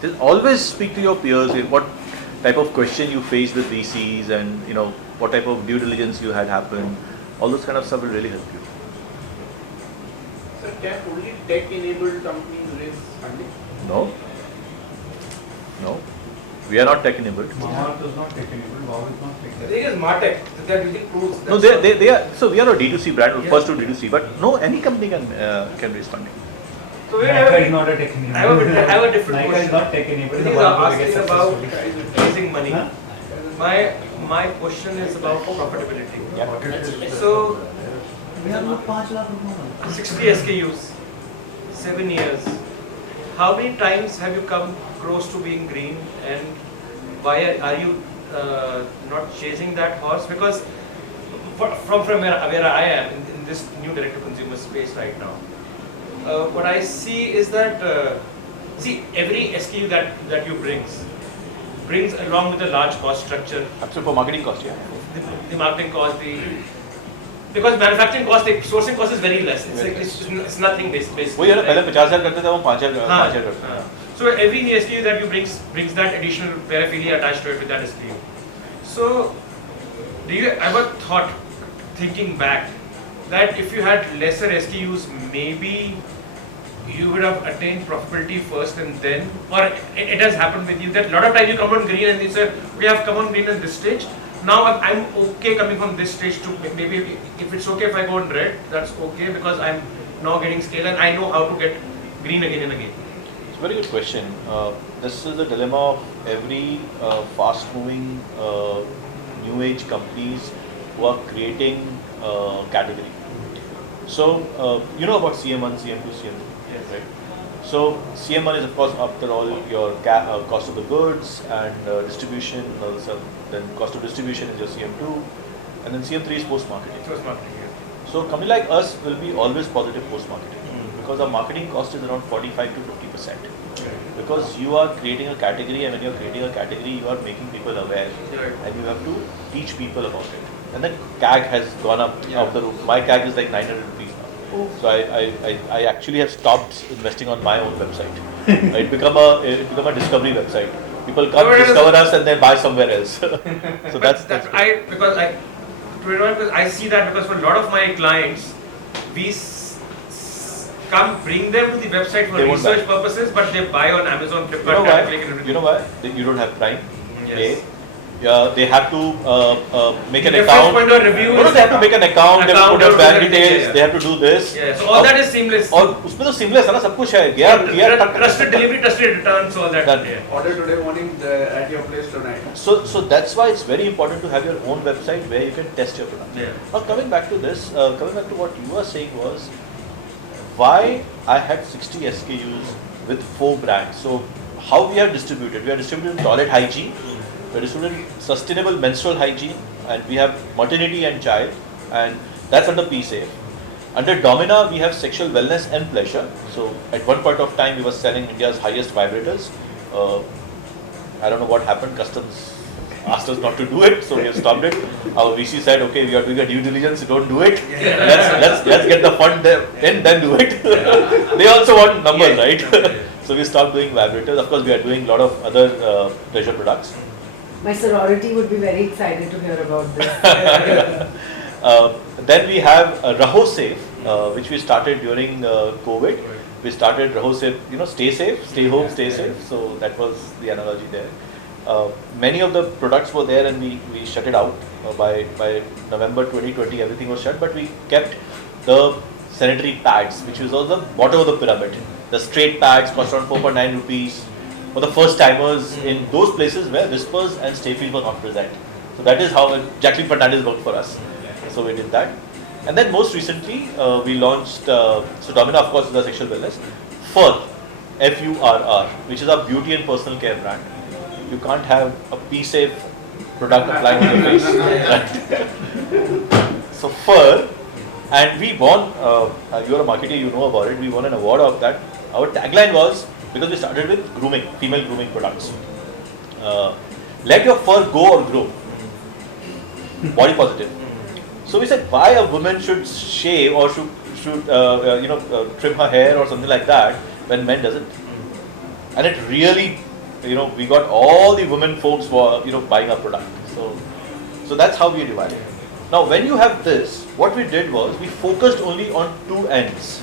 Just always speak to your peers. What type of question you faced with VCs, and what type of due diligence you had happened. All those kind of stuff will really help you. Sir, can only tech-enabled companies raise funding? No. We are not tech enabled. Mark is not tech enabled. Wow is not tech I think it's Martech. They're using tools. No, they are. So we are a D2C brand, Yeah. first to D2C. But no, any company can raise funding. So we Nike have is not a tech enabled. I have a different Nike is question. not tech enabled. He's It's one of the biggest asking about success raising money. Huh? My question is about profitability. Yeah. So We are not 5 lakh rupees. 60 SKUs, 7 years. How many times have you come close to being green, and why are you not chasing that horse? Because from where I am in this new direct-to-consumer space right now, what I see is that every SKU that you brings along with a large cost structure. Absolutely, for marketing cost, yeah. The marketing cost, because manufacturing cost, the sourcing cost is very less. It's nothing basically. वो यार पहले 50,000 करते थे वो 5,000 करते हैं. So every new SKU that you brings that additional paraphernalia attached to it with that SKU. So do you ever thought, thinking back, that if you had lesser SKUs, maybe you would have attained profitability first and then, or it has happened with you that a lot of times you come on green and you say, we have come on green at this stage. Now I'm okay coming from this stage to maybe if it's okay if I go on red, that's okay because I'm now getting scale and I know how to get green again and again. It's a very good question. This is the dilemma of every fast-moving new age companies who are creating category. So you know about CM1, CM2, CM3, Yes. right? So CM1 is of course after all your cost of the goods and distribution. Then cost of distribution is your CM2, and then CM3 is post-marketing. First marketing, yeah. So company like us will be always positive post-marketing because our marketing cost is around 45 to 50%. Because you are creating a category, and when you are creating a category, you are making people aware, and you have to teach people about it. And then CAG has gone up out the roof. My CAG is like 900 rupees now. So I actually have stopped investing on my own website. It become a discovery website. People come discover us and then buy somewhere else. So that's because I see that because for a lot of my clients, we bring them to the website for research purposes, but they buy on Amazon, Flipkart, You know why? You don't have Prime. Yes. They have to make an The account. first point of review No, they have to make an account. They have to put their bank details. They have to do this. Yeah, so all that is seamless. और उसमें तो seamless है ना सब कुछ है. Trusted delivery, trusted returns, all that. Order today morning at your place tonight. So that's why it's very important to have your own website where you can test your product. Yeah. Now coming back to this, coming back to what you were saying was why I had 60 SKUs with 4 brands. So how we are distributed? We are distributed toilet hygiene. We are distributed sustainable menstrual hygiene, and we have maternity and child, and that's under P-Safe. Under Domina, we have sexual wellness and pleasure. So at one point of time, we were selling India's highest vibrators. I don't know what happened. Customs asked us not to do it, so we have stopped it. Our VC said, okay, we are doing a due diligence, don't do it. Let's get the fund there, then do it. They also want numbers, right? So we stopped doing vibrators. Of course, we are doing a lot of other pleasure products. My sorority would be very excited to hear about this. Then we have Raho Safe, which we started during COVID. We started Raho Safe, stay safe, stay home, stay safe. So that was the analogy there. Many of the products were there, and we shut it out by November 2020. Everything was shut, but we kept the sanitary pads, which was on the bottom of the pyramid. The straight pads cost around 4.9 rupees. For the first timers in those places where Whispers and Stayfield were not present. So that is how Jacqueline Fernandez worked for us. So we did that. And then most recently we launched, so Domina of course is the sexual wellness, Furr, F-U-R-R, which is our beauty and personal care brand. You can't have a P-Safe product applying on your face. Right? So Furr, and we won, you're a marketer, you know about it, we won an award of that. Our tagline was, because we started with grooming, female grooming products. Let your fur go or grow. Body positive. So we said, why a woman should shave or should trim her hair or something like that when men doesn't. And it really, we got all the women folks were buying our product. So that's how we divided. Now when you have this, what we did was we focused only on 2 ends,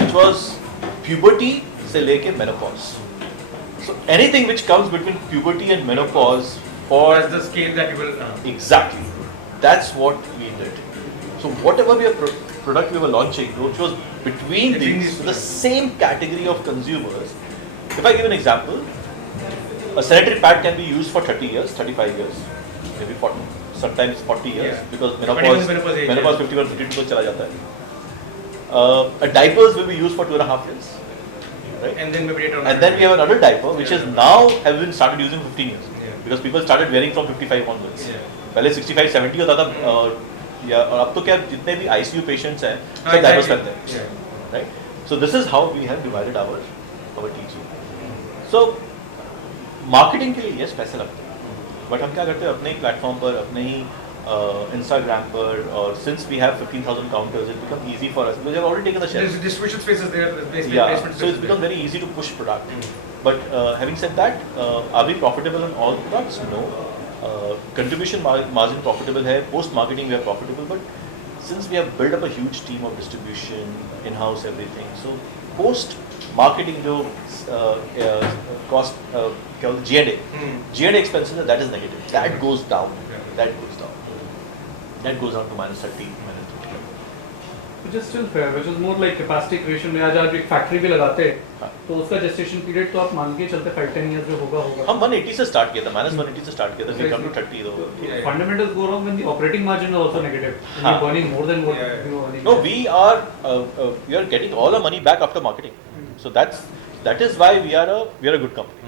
which was puberty से लेके menopause. So anything which comes between puberty and menopause for the scale that you will exactly. That's what we did. So whatever product we were launching, which was between these, the same category of consumers. If I give an example, a sanitary pad can be used for 30 years, 35 years, maybe 40, sometimes 40 years, because menopause 51, 52 चला जाता है. A diapers will be used for 2.5 years. Right? And then we have another diaper which is now have been started using 15 years because people started wearing from 55 onwards. पहले 65, 70 होता था या और अब तो क्या जितने भी ICU पेशेंट्स हैं सब डायग्नोस करते हैं, right? So this is how we have divided our teaching. So marketing के लिए यस पैसे लगते हैं, बट हम क्या करते हैं अपने ही प्लेटफॉर्म पर, अपने ही Instagram पर, और since we have 15,000 counters, it becomes easy for us because we have already taken the shelf. Distribution space is there. Basically Yeah, placement so space it's is become there. very easy to push product. But having said that, are we profitable on all products? No. Contribution margin profitable है, post marketing we are profitable, but since we have built up a huge team of distribution, in-house everything, so post marketing जो cost क्या बोलते G&A expenses है, that is negative. That goes down. That goes down. That goes down to -30, -30. Which is still fair, which is more like capacity creation में आज आप एक factory भी लगाते हैं, हाँ. तो उसका gestation period तो आप मान के चलते 5-10 years जो होगा. हम 180 से स्टार्ट किया था, -180 से स्टार्ट किया था, फिर कम टू 30 हो गया. Fundamentals go wrong when the operating margin is also negative. When हाँ. you're burning more than what you are earning. No, we are getting all our money back after marketing. So that is why we are a good company.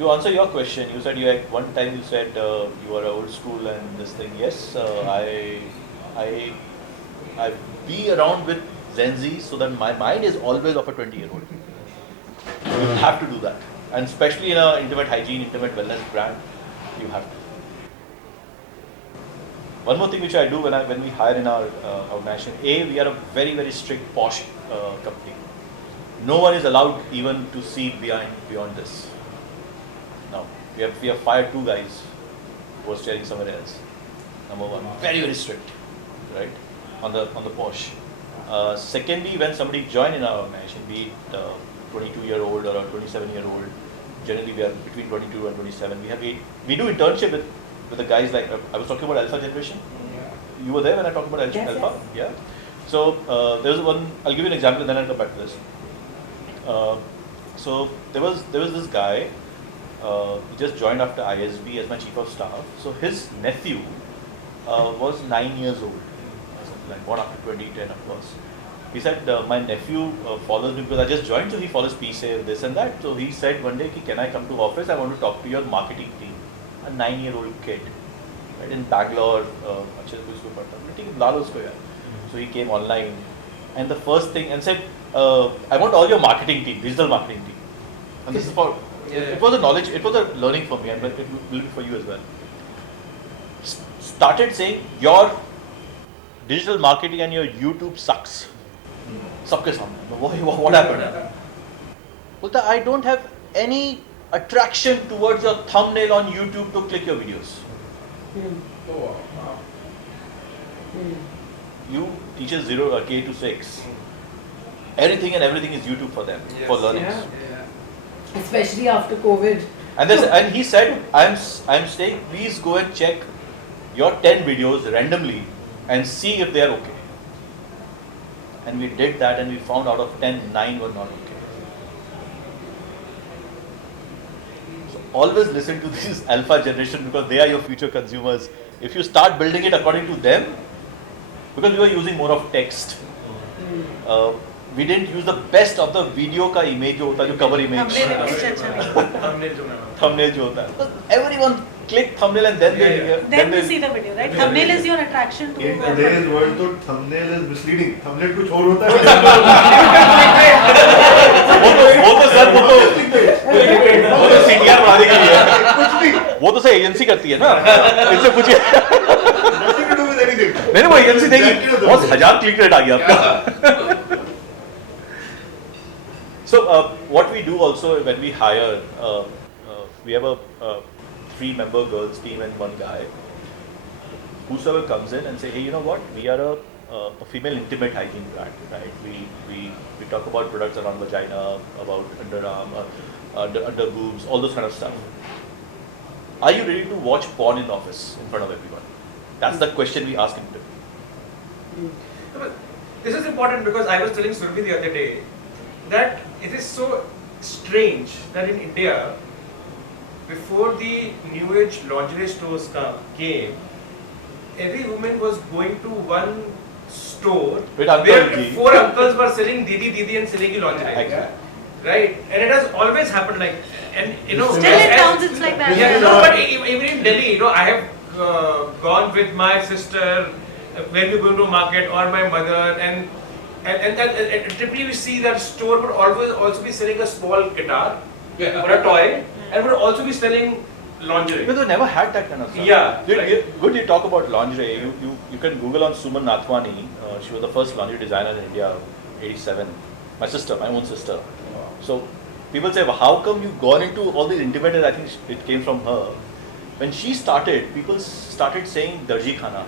To answer your question, you said one time you said you are old school and this thing. Yes, I be around with Gen Z so that my mind is always of a 20-year-old. You have to do that, and especially in an intimate hygiene, intimate wellness brand, you have to. One more thing which I do when we hire in our organization, we are a very strict posh company. No one is allowed even to see beyond this. Now we have fired 2 guys who were staring somewhere else. Number 1, very strict, right? On the posh. Secondly, when somebody join in our organization, be it 22-year-old or a 27-year-old, generally we are between 22 and 27. We do internship with the guys like I was talking about Alpha generation. You were there when I talked about Yes, Alpha. yes. Yeah. So there was one. I'll give you an example, and then I'll come back to this. So there was this guy. He just joined after ISB as my chief of staff. So his nephew was 9 years old, something like born after 2010, of course. He said, my nephew follows me because I just joined, so he follows PSAVE, this and that. So he said one day, can I come to office? I want to talk to your marketing team. A 9-year-old kid, right, in Bangalore. So he came online, and the first thing and said, I want all your marketing team, digital marketing team. And this is for. It was a knowledge, it was a learning for me, and it will be for you as well. Started saying your digital marketing and your YouTube sucks. Sabke samne. What happened? Bolta, I don't have any attraction towards your thumbnail on YouTube to click your videos. You teaches 0 K to 6. Everything is YouTube for them, for learnings. Especially after COVID. And he said, I'm saying, please go and check your 10 videos randomly and see if they are okay. And we did that, and we found out of 10, 9 were not okay. So always listen to this alpha generation because they are your future consumers. If you start building it according to them, because we were using more of text, we didn't use the best of the video का image जो होता है, जो cover image, thumbnail जो होता है. Everyone click thumbnail and then then they see the video, right? Thumbnail is your attraction to. There is word to thumbnail is misleading. Thumbnail कुछ और होता है. वो तो सर वो तो CTR बढ़ाने के लिए है. कुछ भी. वो तो सर एजेंसी करती है ना. इससे पूछिए. Nothing to do with anything. नहीं वो एजेंसी देगी. बहुत 1000 click rate आ गया आपका. So what we do also when we hire, we have a 3-member girls team and 1 guy. Whosoever comes in and say, hey, you know what? We are a female intimate hygiene brand, right? We talk about products around vagina, about underarm, under boobs, all those kind of stuff. Are you ready to watch porn in the office in front of everyone? That's the question we ask him. This is important because I was telling Surabhi the other day that it is so strange that in India, before the new age lingerie stores came, every woman was going to one store where 4 uncles were selling Didi and selling lingerie. Exactly. Right? And it has always happened like And Still it counts, it's like that. Yeah, no, but even in Delhi, I have gone with my sister when we go to market, or my mother, and typically we see that store would always also be selling a small guitar or a toy, and would also be selling lingerie. Because we never had that kind of stuff. Yeah. Good you talk about lingerie. You can Google on Suman Nathwani. She was the first lingerie designer in India, 87. My own sister. So people say, well, how come you gone into all these intimate? I think it came from her. When she started, people started saying Darji Khana.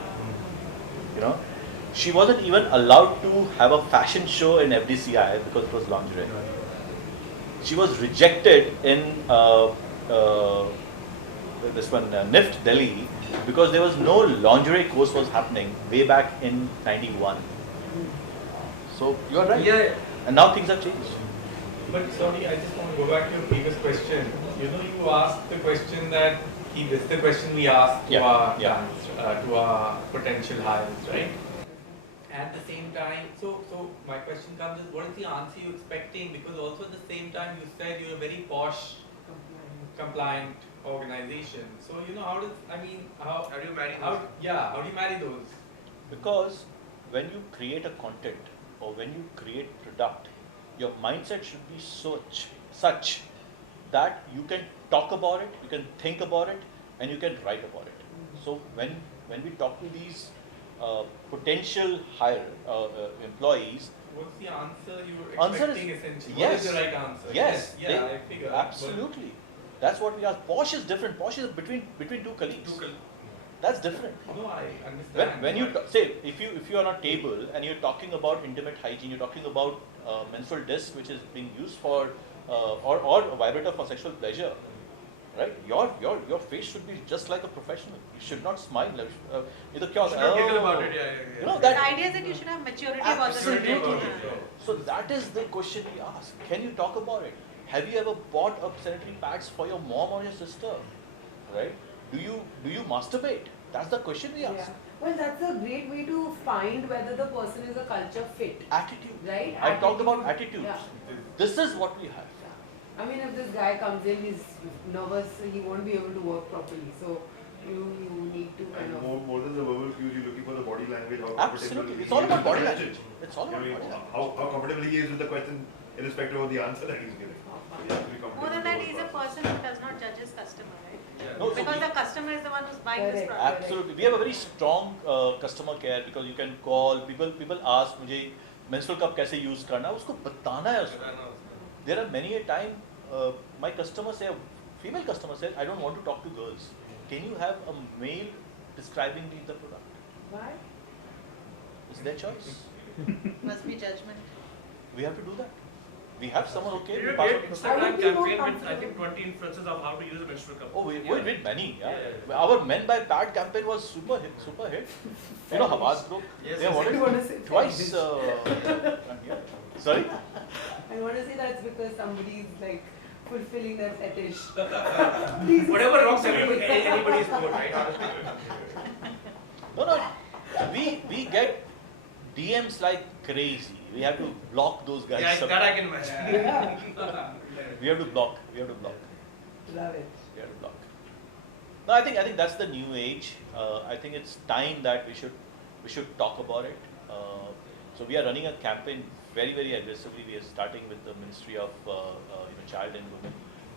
She wasn't even allowed to have a fashion show in FDCI because it was lingerie. She was rejected in NIFT Delhi because there was no lingerie course was happening way back in 91. So you're right. Yeah. And now things have changed. But sorry, I just want to go back to your previous question. You asked the question that this is the question we asked to our potential hires, right? At the same time, so my question comes is, what is the answer you're expecting? Because also at the same time you said you're a very posh, compliant organization. So how do you marry those? How do you marry those? Because when you create a content or when you create product, your mindset should be such that you can talk about it, you can think about it, and you can write about it. So when we talk to these potential employees, what's the answer you're expecting essentially? Yes. What is the right answer? Yes. I figure. Absolutely. That's what we are. Posh is different. Posh is between two colleagues. That's different. No, I understand. When you say if you are on a table and you're talking about intimate hygiene, you're talking about menstrual disc which is being used for or a vibrator for sexual pleasure, right? Your face should be just like a professional. You should not smile. You should not giggle about it. Yeah. The idea is that you should have maturity about the Absolutely. So that is the question we ask. Can you talk about it? Have you ever bought up sanitary pads for your mom or your sister? Right? Do you masturbate? That's the question we ask. Yeah. Well, that's a great way to find whether the person is a culture fit. Attitude. Right? I talked about attitudes. Yeah. This is what we have. I mean, if this guy comes in, he's nervous, he won't be able to work properly. So you need to kind of... More than the verbal cues, you're looking for the body language. How Absolutely. It's all about body language. It's all about body language. How comfortable he is with the question, irrespective of the answer that he's giving. More than that, he's a person who does not judge his customer, right? No, Because the customer is the one who's buying this product. Absolutely. We have a very strong customer care because you can call, people ask, मुझे menstrual cup कैसे use करना, उसको बताना है उसको. There are many a time, my customer say, female customer says, I don't want to talk to girls. Can you have a male describing me the product? Why? It's their choice. Must be judgment. We have to do that. We have someone okay. Did you pass get on- Instagram campaign with I think 20 influencers of how to use a menstrual cup? Oh, we did many. Yeah. Our Men by Pad campaign was super hit. Hawaz group. Yes, They yes, wanted I want to say twice. Sorry. I want to say that's because somebody's like fulfilling their fetish. Whatever wrong anybody's good, right? No. We get DMs like crazy. We have to block those guys. Yeah, that I can imagine. We have to block. Love it. We have to block. No, I think that's the new age. I think it's time that we should talk about it. So we are running a campaign very, very aggressively. We are starting with the Ministry of Child and Women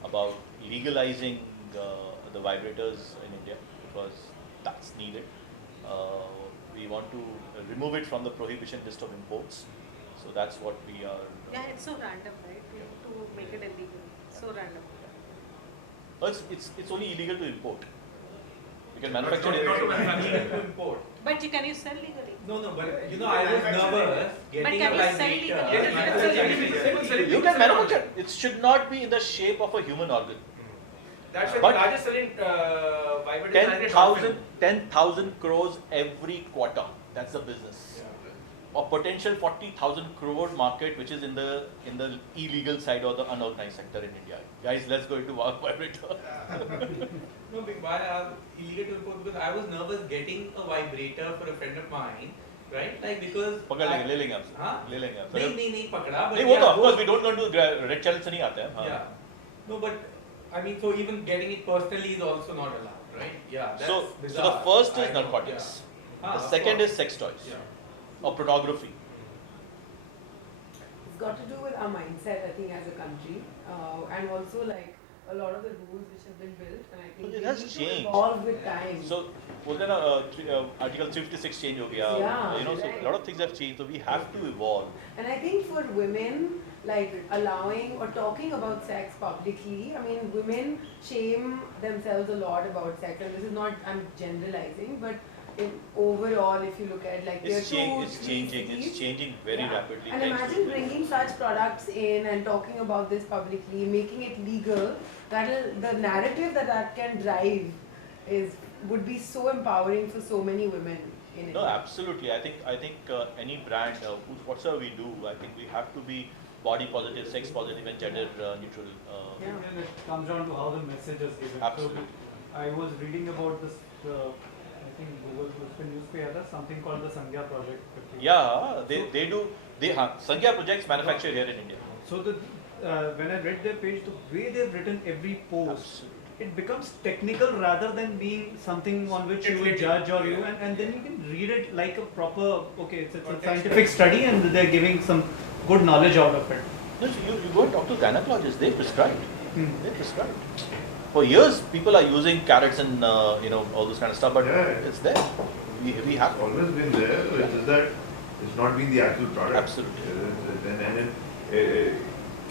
about legalizing the vibrators in India because that's needed. We want to remove it from the prohibition list of imports. So that's what we are. Yeah, it's so random, right? To make it illegal. So random. No, it's only illegal to import. We can manufacture Not it. to manufacture. To import. But can you sell legally? No, but I was nervous getting can a you sell vibrator. You can manufacture. It should not be in the shape of a human organ. That's why But the largest selling vibrator 10,000 crores every quarter. That's the business. A potential 40,000 crore market, which is in the illegal side or the unorganized sector in India. Guys, let's go into our vibrator. No, why are illegal to import? Because I was nervous getting a vibrator for a friend of mine, right? Like because. पकड़ लेंगे, ले लेंगे आपसे. हाँ? ले लेंगे आपसे. नहीं पकड़ा. नहीं वो तो of course we don't go to red channel से नहीं आते हैं. Yeah. No, but I mean, so even getting it personally is also not allowed, right? Yeah. That's So the bizarre. first I is know, narcotics. yeah. Ah, The of second course. is sex toys Yeah. or pornography. It's got to do with our mindset, I think, as a country, and also like a lot of the rules which have been built, and I think But it they has need to changed. evolve with time. So वो कहना Article 356 change हो गया. Yeah, You know, so right. a lot of things have changed. So we have to evolve. And I think for women, like allowing or talking about sex publicly, I mean, women shame themselves a lot about sex, and this is not, I'm generalizing, but overall, if you look at like It's tier 2, it's 3 changing. It's cities, changing very yeah. rapidly. And thanks to imagine women. bringing such products in and talking about this publicly, making it legal. The narrative that can drive would be so empowering for so many women in it. No, absolutely. I think any brand, whatsoever we do, I think we have to be body positive, sex positive, and gender neutral. Yeah. And it comes down to how the message is given. Absolutely. So I was reading about this, I think Google newspaper, something called the Sangya project. Yeah, Sangya projects manufactured here in India. So when I read their page, the way they've written every post, Absolutely. it becomes technical rather than being something on which you will judge or you, and then you can read it like a proper, okay, it's a scientific study and they're giving some good knowledge out of it. No, so you go and talk to gynecologists, they prescribe. They prescribe. For years, people are using carrots and all this kind of stuff, but Yeah. it's there. We have It's always been there. It's just that it's not been the actual product. Absolutely.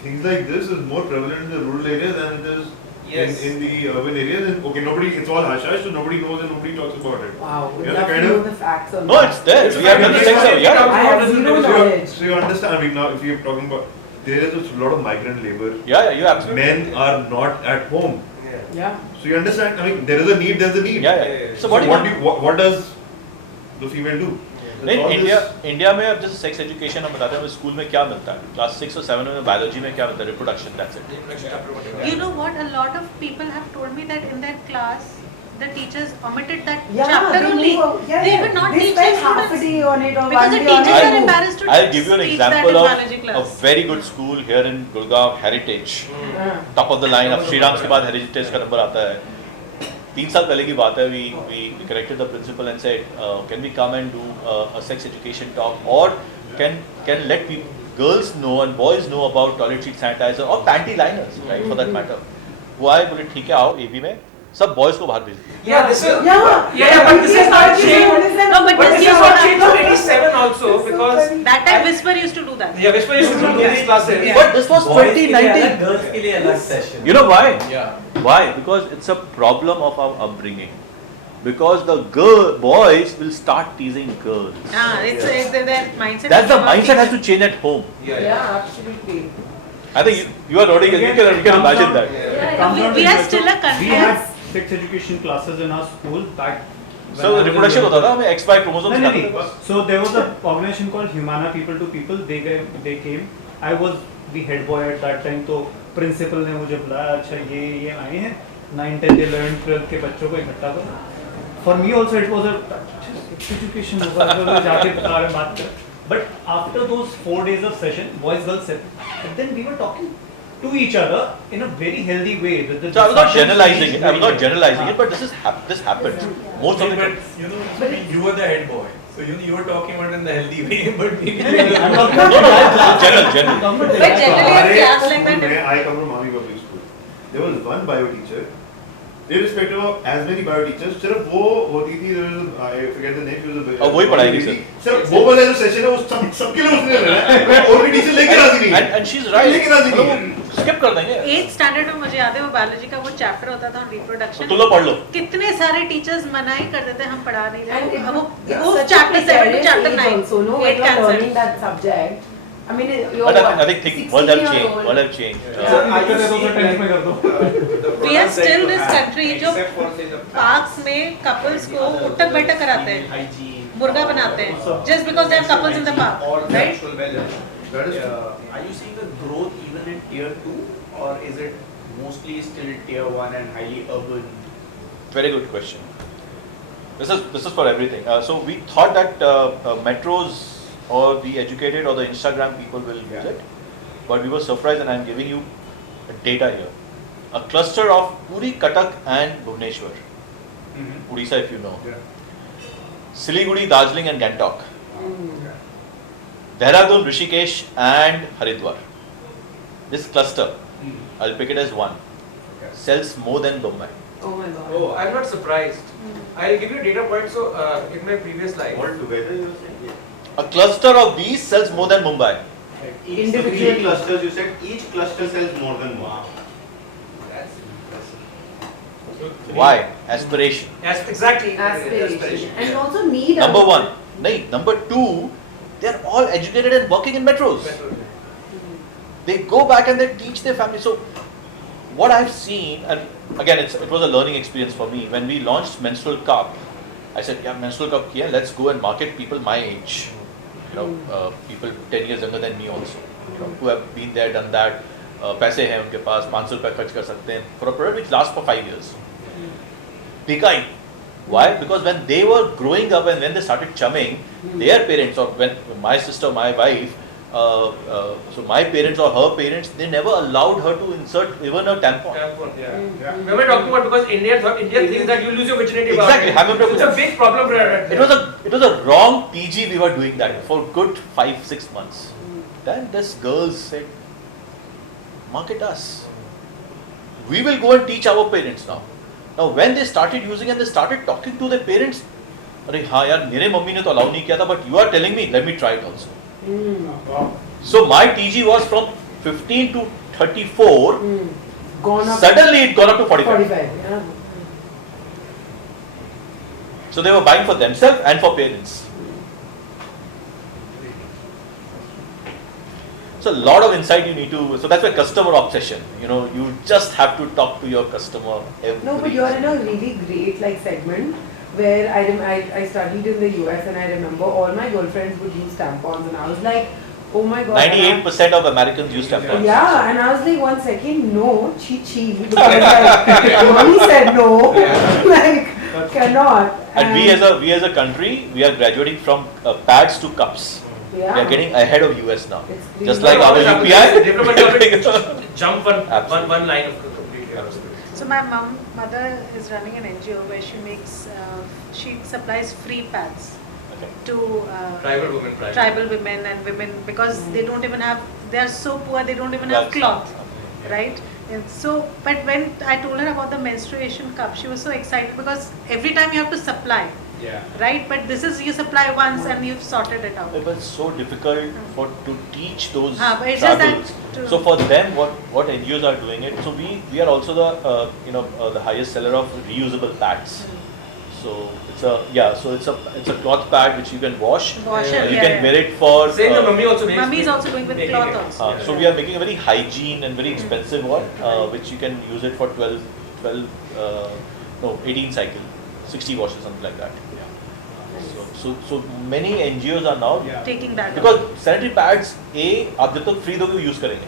Things like this is more prevalent in the rural areas than it is Yes. in the urban areas. And okay, it's all hush hush, so nobody knows and nobody talks about it. Wow, we'd Yeah, love to kind know of- the facts on No, that. it's there. We have done the sex survey. Yeah. I have zero knowledge. So you understand, I mean, now if you're talking about, there is a lot of migrant labor. Yeah, you absolutely. Men are not at home. Yeah. So you understand, I mean, there is a need, there's a need. Yeah. So So what does the female do? नहीं All India this- India में अब जैसे sex education हम बताते हैं school में क्या मिलता है क्लास 6 और 7 में बायोलॉजी में क्या मिलता है reproduction that's it You know what? A lot of people have told me that in their class, the teachers omitted that Yeah, chapter they only. knew- yeah, They yeah. would not They teach spend their half a students. day on it or Because one the day on teachers it. are embarrassed to I'll give you an teach that example in of biology a class. very good school here in Gurgaon Heritage top of the line अब श्रीराम के बाद Heritage का number आता है 3 साल पहले की बात है we corrected the principal and said can we come and do a sex education talk or can let girls know and boys know about toilet seat sanitizer or panty liners right for that matter वो आए बोले ठीक है आओ AB में सब boys को बाहर भेज दिए Yeah, this is. Yeah. but this is not changed. No, but But this this is is what not changed from 87 also because That time Whisper used to do that. yeah, Vishwa used to do these classes. but this was 2019 girls के लिए अलग session. you know why Yeah. why because it's a problem of our upbringing because the boys will start teasing girls It's their mindset. that's the is not mindset has teaching. to change at home Yeah, absolutely. I think you are nodding you can imagine that It comes down We to are that. still a We country. had sex education classes in our school back. when so I was in reproduction होता था हमें XY chromosomes No. निकालते थे। So there was an organization called Humana People to People. They came. I was the head boy at that time. तो principal ने मुझे बुलाया अच्छा ये आए हैं 9, 10, 11, 12 के बच्चों को इकट्ठा करो. For me also it was a sex education होगा तो जाके बारे में बात कर. But after those 4 days of session, boys girls said, but then we were talking to each other in a very healthy way. So I was not generalizing it. I was not generalizing it, but this happened. Most of the time. You were the head boy, so you were talking about it in the healthy way, but maybe. I'm talking No, about general. But generally in class like that. I come from Army Public School. There was one bio teacher. Irrespective of as many bio teachers, सिर्फ वो होती थी. I forget the name. She was a. वही पढ़ाई थी sir. सिर्फ वो वाला जो सेशन है वो सबके लिए उसने लेना है. और भी टीचर लेके राजी नहीं. And she's right. लेके राजी नहीं है. Skip कर देंगे. 8th स्टैंडर्ड में मुझे याद है वो बायोलॉजी का वो चैप्टर होता था रिप्रोडक्शन. तुम लोग पढ़ लो. कितने सारे टीचर्स मना ही कर देते हम पढ़ा नहीं And रहे. it वो was chapter 7 to chapter 9. Also, no, when 8 you're learning cancelled. that subject. I mean, you're But what, I think world have 16 years changed. old. World have changed. We are still this country जो parks में couples को उठक बैठक कराते हैं, मुर्गा बनाते हैं, just because they are couples in the park, right? That is Are you seeing a growth even in tier 2 or is it mostly still tier 1 and highly urban? Very good question. This is for everything. So we thought that metros or the educated or the Instagram people will use it, but we were surprised, and I'm giving you data here. a cluster of Puri, Cuttack and Bhubaneswar. Odisha, if you know. Siliguri, Darjeeling and Gangtok. Dehradun, Rishikesh and Haridwar. This cluster, I'll pick it as one, sells more than Bombay. Oh my god. Oh, I'm not surprised. I'll give you a data point. So, in my previous life, All together, you were saying? A cluster of these sells more than Mumbai. Each three clusters, you said each cluster sells more than one. that's impressive. Why? Aspiration. Yes, exactly. Aspiration. And also need Number a- one. Nahin. Number two, they're all educated and working in metros. They go back and they teach their family. So, what I've seen, and again, it was a learning experience for me. When we launched Menstrual Cup, I said, yeah, Menstrual Cup kiya, let's go and market people my age. You know, people 10 years younger than me also. You know, who have been there, done that. पैसे हैं उनके पास, 500 रुपए खर्च कर सकते हैं for a product which lasts for 5 years. Pikai. Why? Because when they were growing up and when they started chumming, their parents, or when my sister, my wife, so my parents or her parents, they never allowed her to insert even a tampon. We were talking about because India thinks that you lose your virginity. Exactly. It's a big problem for her. It was a wrong PG. We were doing that for good 5-6 months. Then this girl said, market us. We will go and teach our parents now. Now when they started using and they started talking to their parents, अरे हाँ यार मेरे mummy ने तो allow नहीं किया था, but you are telling me, let me try it also. So my TG was from 15 to 34. Gone up. Suddenly it gone up to 45. 45. Yeah. So they were buying for themselves and for parents. So a lot of insight you need to, so that's why customer obsession, you know, you just have to talk to your customer every No, but you're in a really great segment where I studied in the US and I remember all my girlfriends would use tampons and I was like, oh my god. 98% of Americans use tampons. Yeah, and I was like, 1 second, no, chi. Because mommy said no, cannot. And we as a country, we are graduating from pads to cups. Yeah. We are getting ahead of US now. It's Just crazy. like our UPI. Jump one line of completely. So my mother is running an NGO where she makes, she supplies free pads to tribal women and women because they don't even have, they are so poor, they don't even have cloth, right? And so, but when I told her about the menstruation cup, she was so excited because every time you have to supply. Yeah. Right, but this is you supply once and you've sorted it out. It was so difficult to teach those but it's just travels. So for them, what NGOs are doing it. So we are also the the highest seller of reusable pads. So it's a cloth pad which you can wash. You can wear it for. Same the mummy also makes. Mummy is also doing with cloth also. So we are making a very hygiene and very expensive one, which you can use it for 18 cycle, 60 washes, something like that. So many NGOs are now taking that because sanitary pads आप जब तक free दोगे use करेंगे.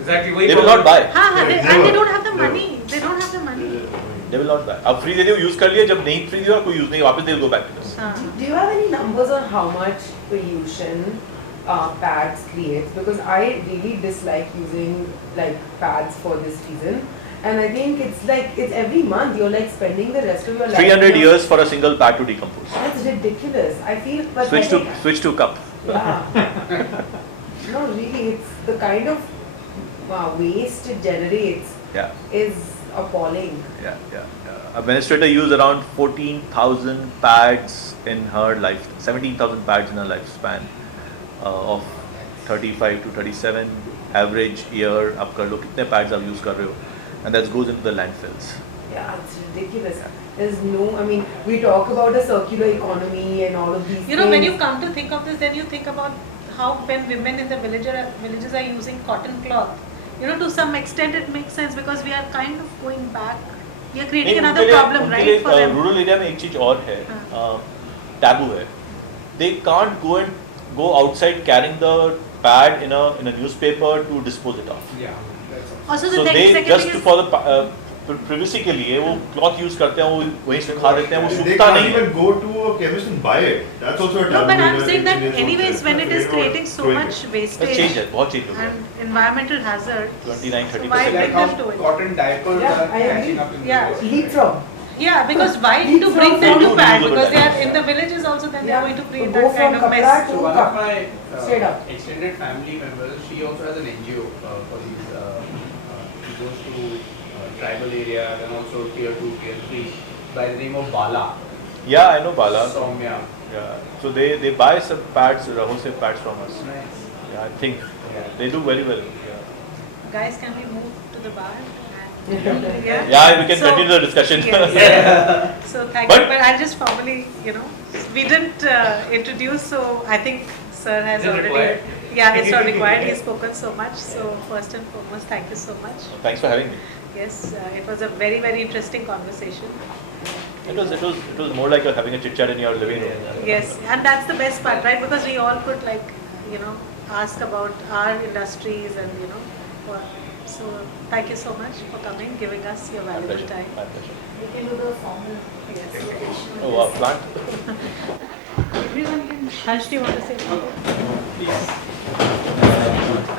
Exactly. They will not buy. and they don't have the money. They don't have the money. They will not buy. आप free दे दो use कर लिया, जब नहीं free दिया कोई use नहीं, वापस they will go back to this. Do you have any numbers on how much pollution pads creates? Because I really dislike using pads for this reason. And I think it's every month you're spending the rest of your life. 300 years for a single pad to decompose. That's ridiculous. I feel pathetic. Switch to cup. Yeah. No, really, it's the kind of waste it generates is appalling. Yeah. Administrator used around 14,000 pads in her life, 17,000 pads in her lifespan of 35 to 37 average year. आप कर लो कितने pads आप use कर रहे हो, and that goes into the landfills. Yeah, it's ridiculous. There's no, we talk about a circular economy and all of these things. When you come to think of this, then you think about how when women in the villages are using cotton cloth. To some extent it makes sense because we are kind of going back. We are creating another problem, right? For them. Rural area में एक चीज और है, taboo है. They can't go outside carrying the pad in a newspaper to dispose it off. Yeah. Also, So they just for the privacy के लिए वो cloth use करते हैं, वो वहीं सुखा देते हैं, वो They सूखता can't नहीं है. even go to a chemist and buy it. That's also a No, taboo but I'm in saying that Indian anyways, culture. when it is They're not creating so throwing much it. बस wastage change है, बहुत change हो गया. and environmental hazard, 29-30% why Like bring how them to it? cotton diapers Yeah, are I agree. catching up in the Yeah. world. Leapfrog. Yeah, because why Leap to from bring them to from pad? reusable Because they are diapers. in the villages also, then they Yeah. are going to create So go that kind from of kapra mess. So to one of my Straight up. extended family members, she also has an NGO for these. She goes to tribal areas and also tier 2, tier 3 by the name of Bala. Yeah, I know Bala. Soumya. Yeah. So they buy some pads, wholesale pads from us. Nice. Yeah, I think they do very well. Yeah. Guys, can we move to the bar? Yeah. Yeah, we can So- continue the discussion. Yes. So thank But- you, but I'll just formally, we didn't introduce, so I think Sir has Is it already. required? Yeah, it's not required. He's spoken so much. So first and foremost, thank you so much. Thanks for having me. Yes, it was a very, very interesting conversation. It was more like having a chit chat in your living room. Yes, and that's the best part, right? Because we all could ask about our industries and so thank you so much for coming, giving us your My valuable pleasure. time. My pleasure. We can do the formal Yes. presentation. Oh, wow, plant. Everyone can. Harsh, do you want to say something? Please.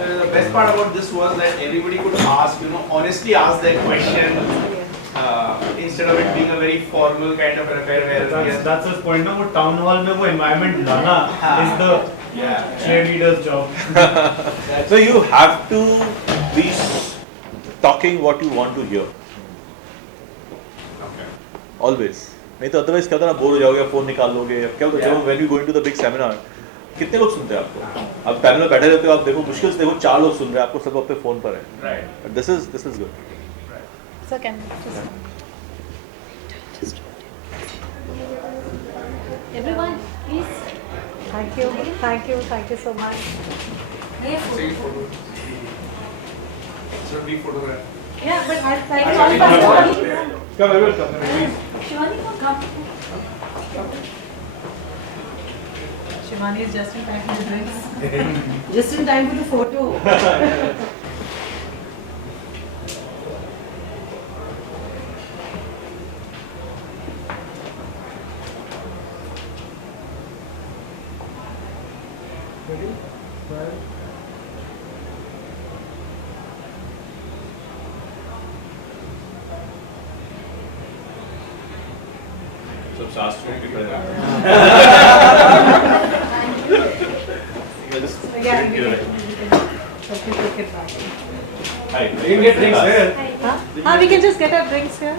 The best part about this was that everybody could ask, honestly ask their question instead of it being a very formal kind of an affair where That's his point ना, वो town hall में वो environment लाना is the cheerleader's job. So you have to be talking what you want to hear. Always. नहीं तो otherwise क्या होता है ना, बोर हो जाओगे, फोन निकाल लोगे. क्या होता है जब when you go into the big seminar, कितने लोग सुनते हैं आपको? आप पैनल में बैठे रहते हो, आप देखो मुश्किल से देखो 4 लोग सुन रहे हैं आपको, सब अपने फोन पर है. Right. But this is good. So can just Everyone, please. thank you so much. Hey, See photo. photo. Should be photograph. Yeah, but I'll Like thank all you. Shivani, Come, I will come. Shivani, come. Shivani is just in time for the drinks. Just in time for the photo. सब शास्त्रों की पढ़ाई Yeah, we can help you take it back. You can get drinks there. Huh? We can just get our drinks here.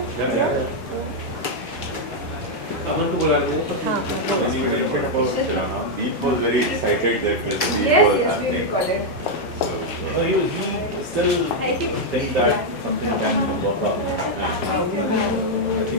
अमन को बुला लो When you mentioned about Deep was very excited that this Deep Yes, was yes, we happening. recall it. So you still think that something can work out?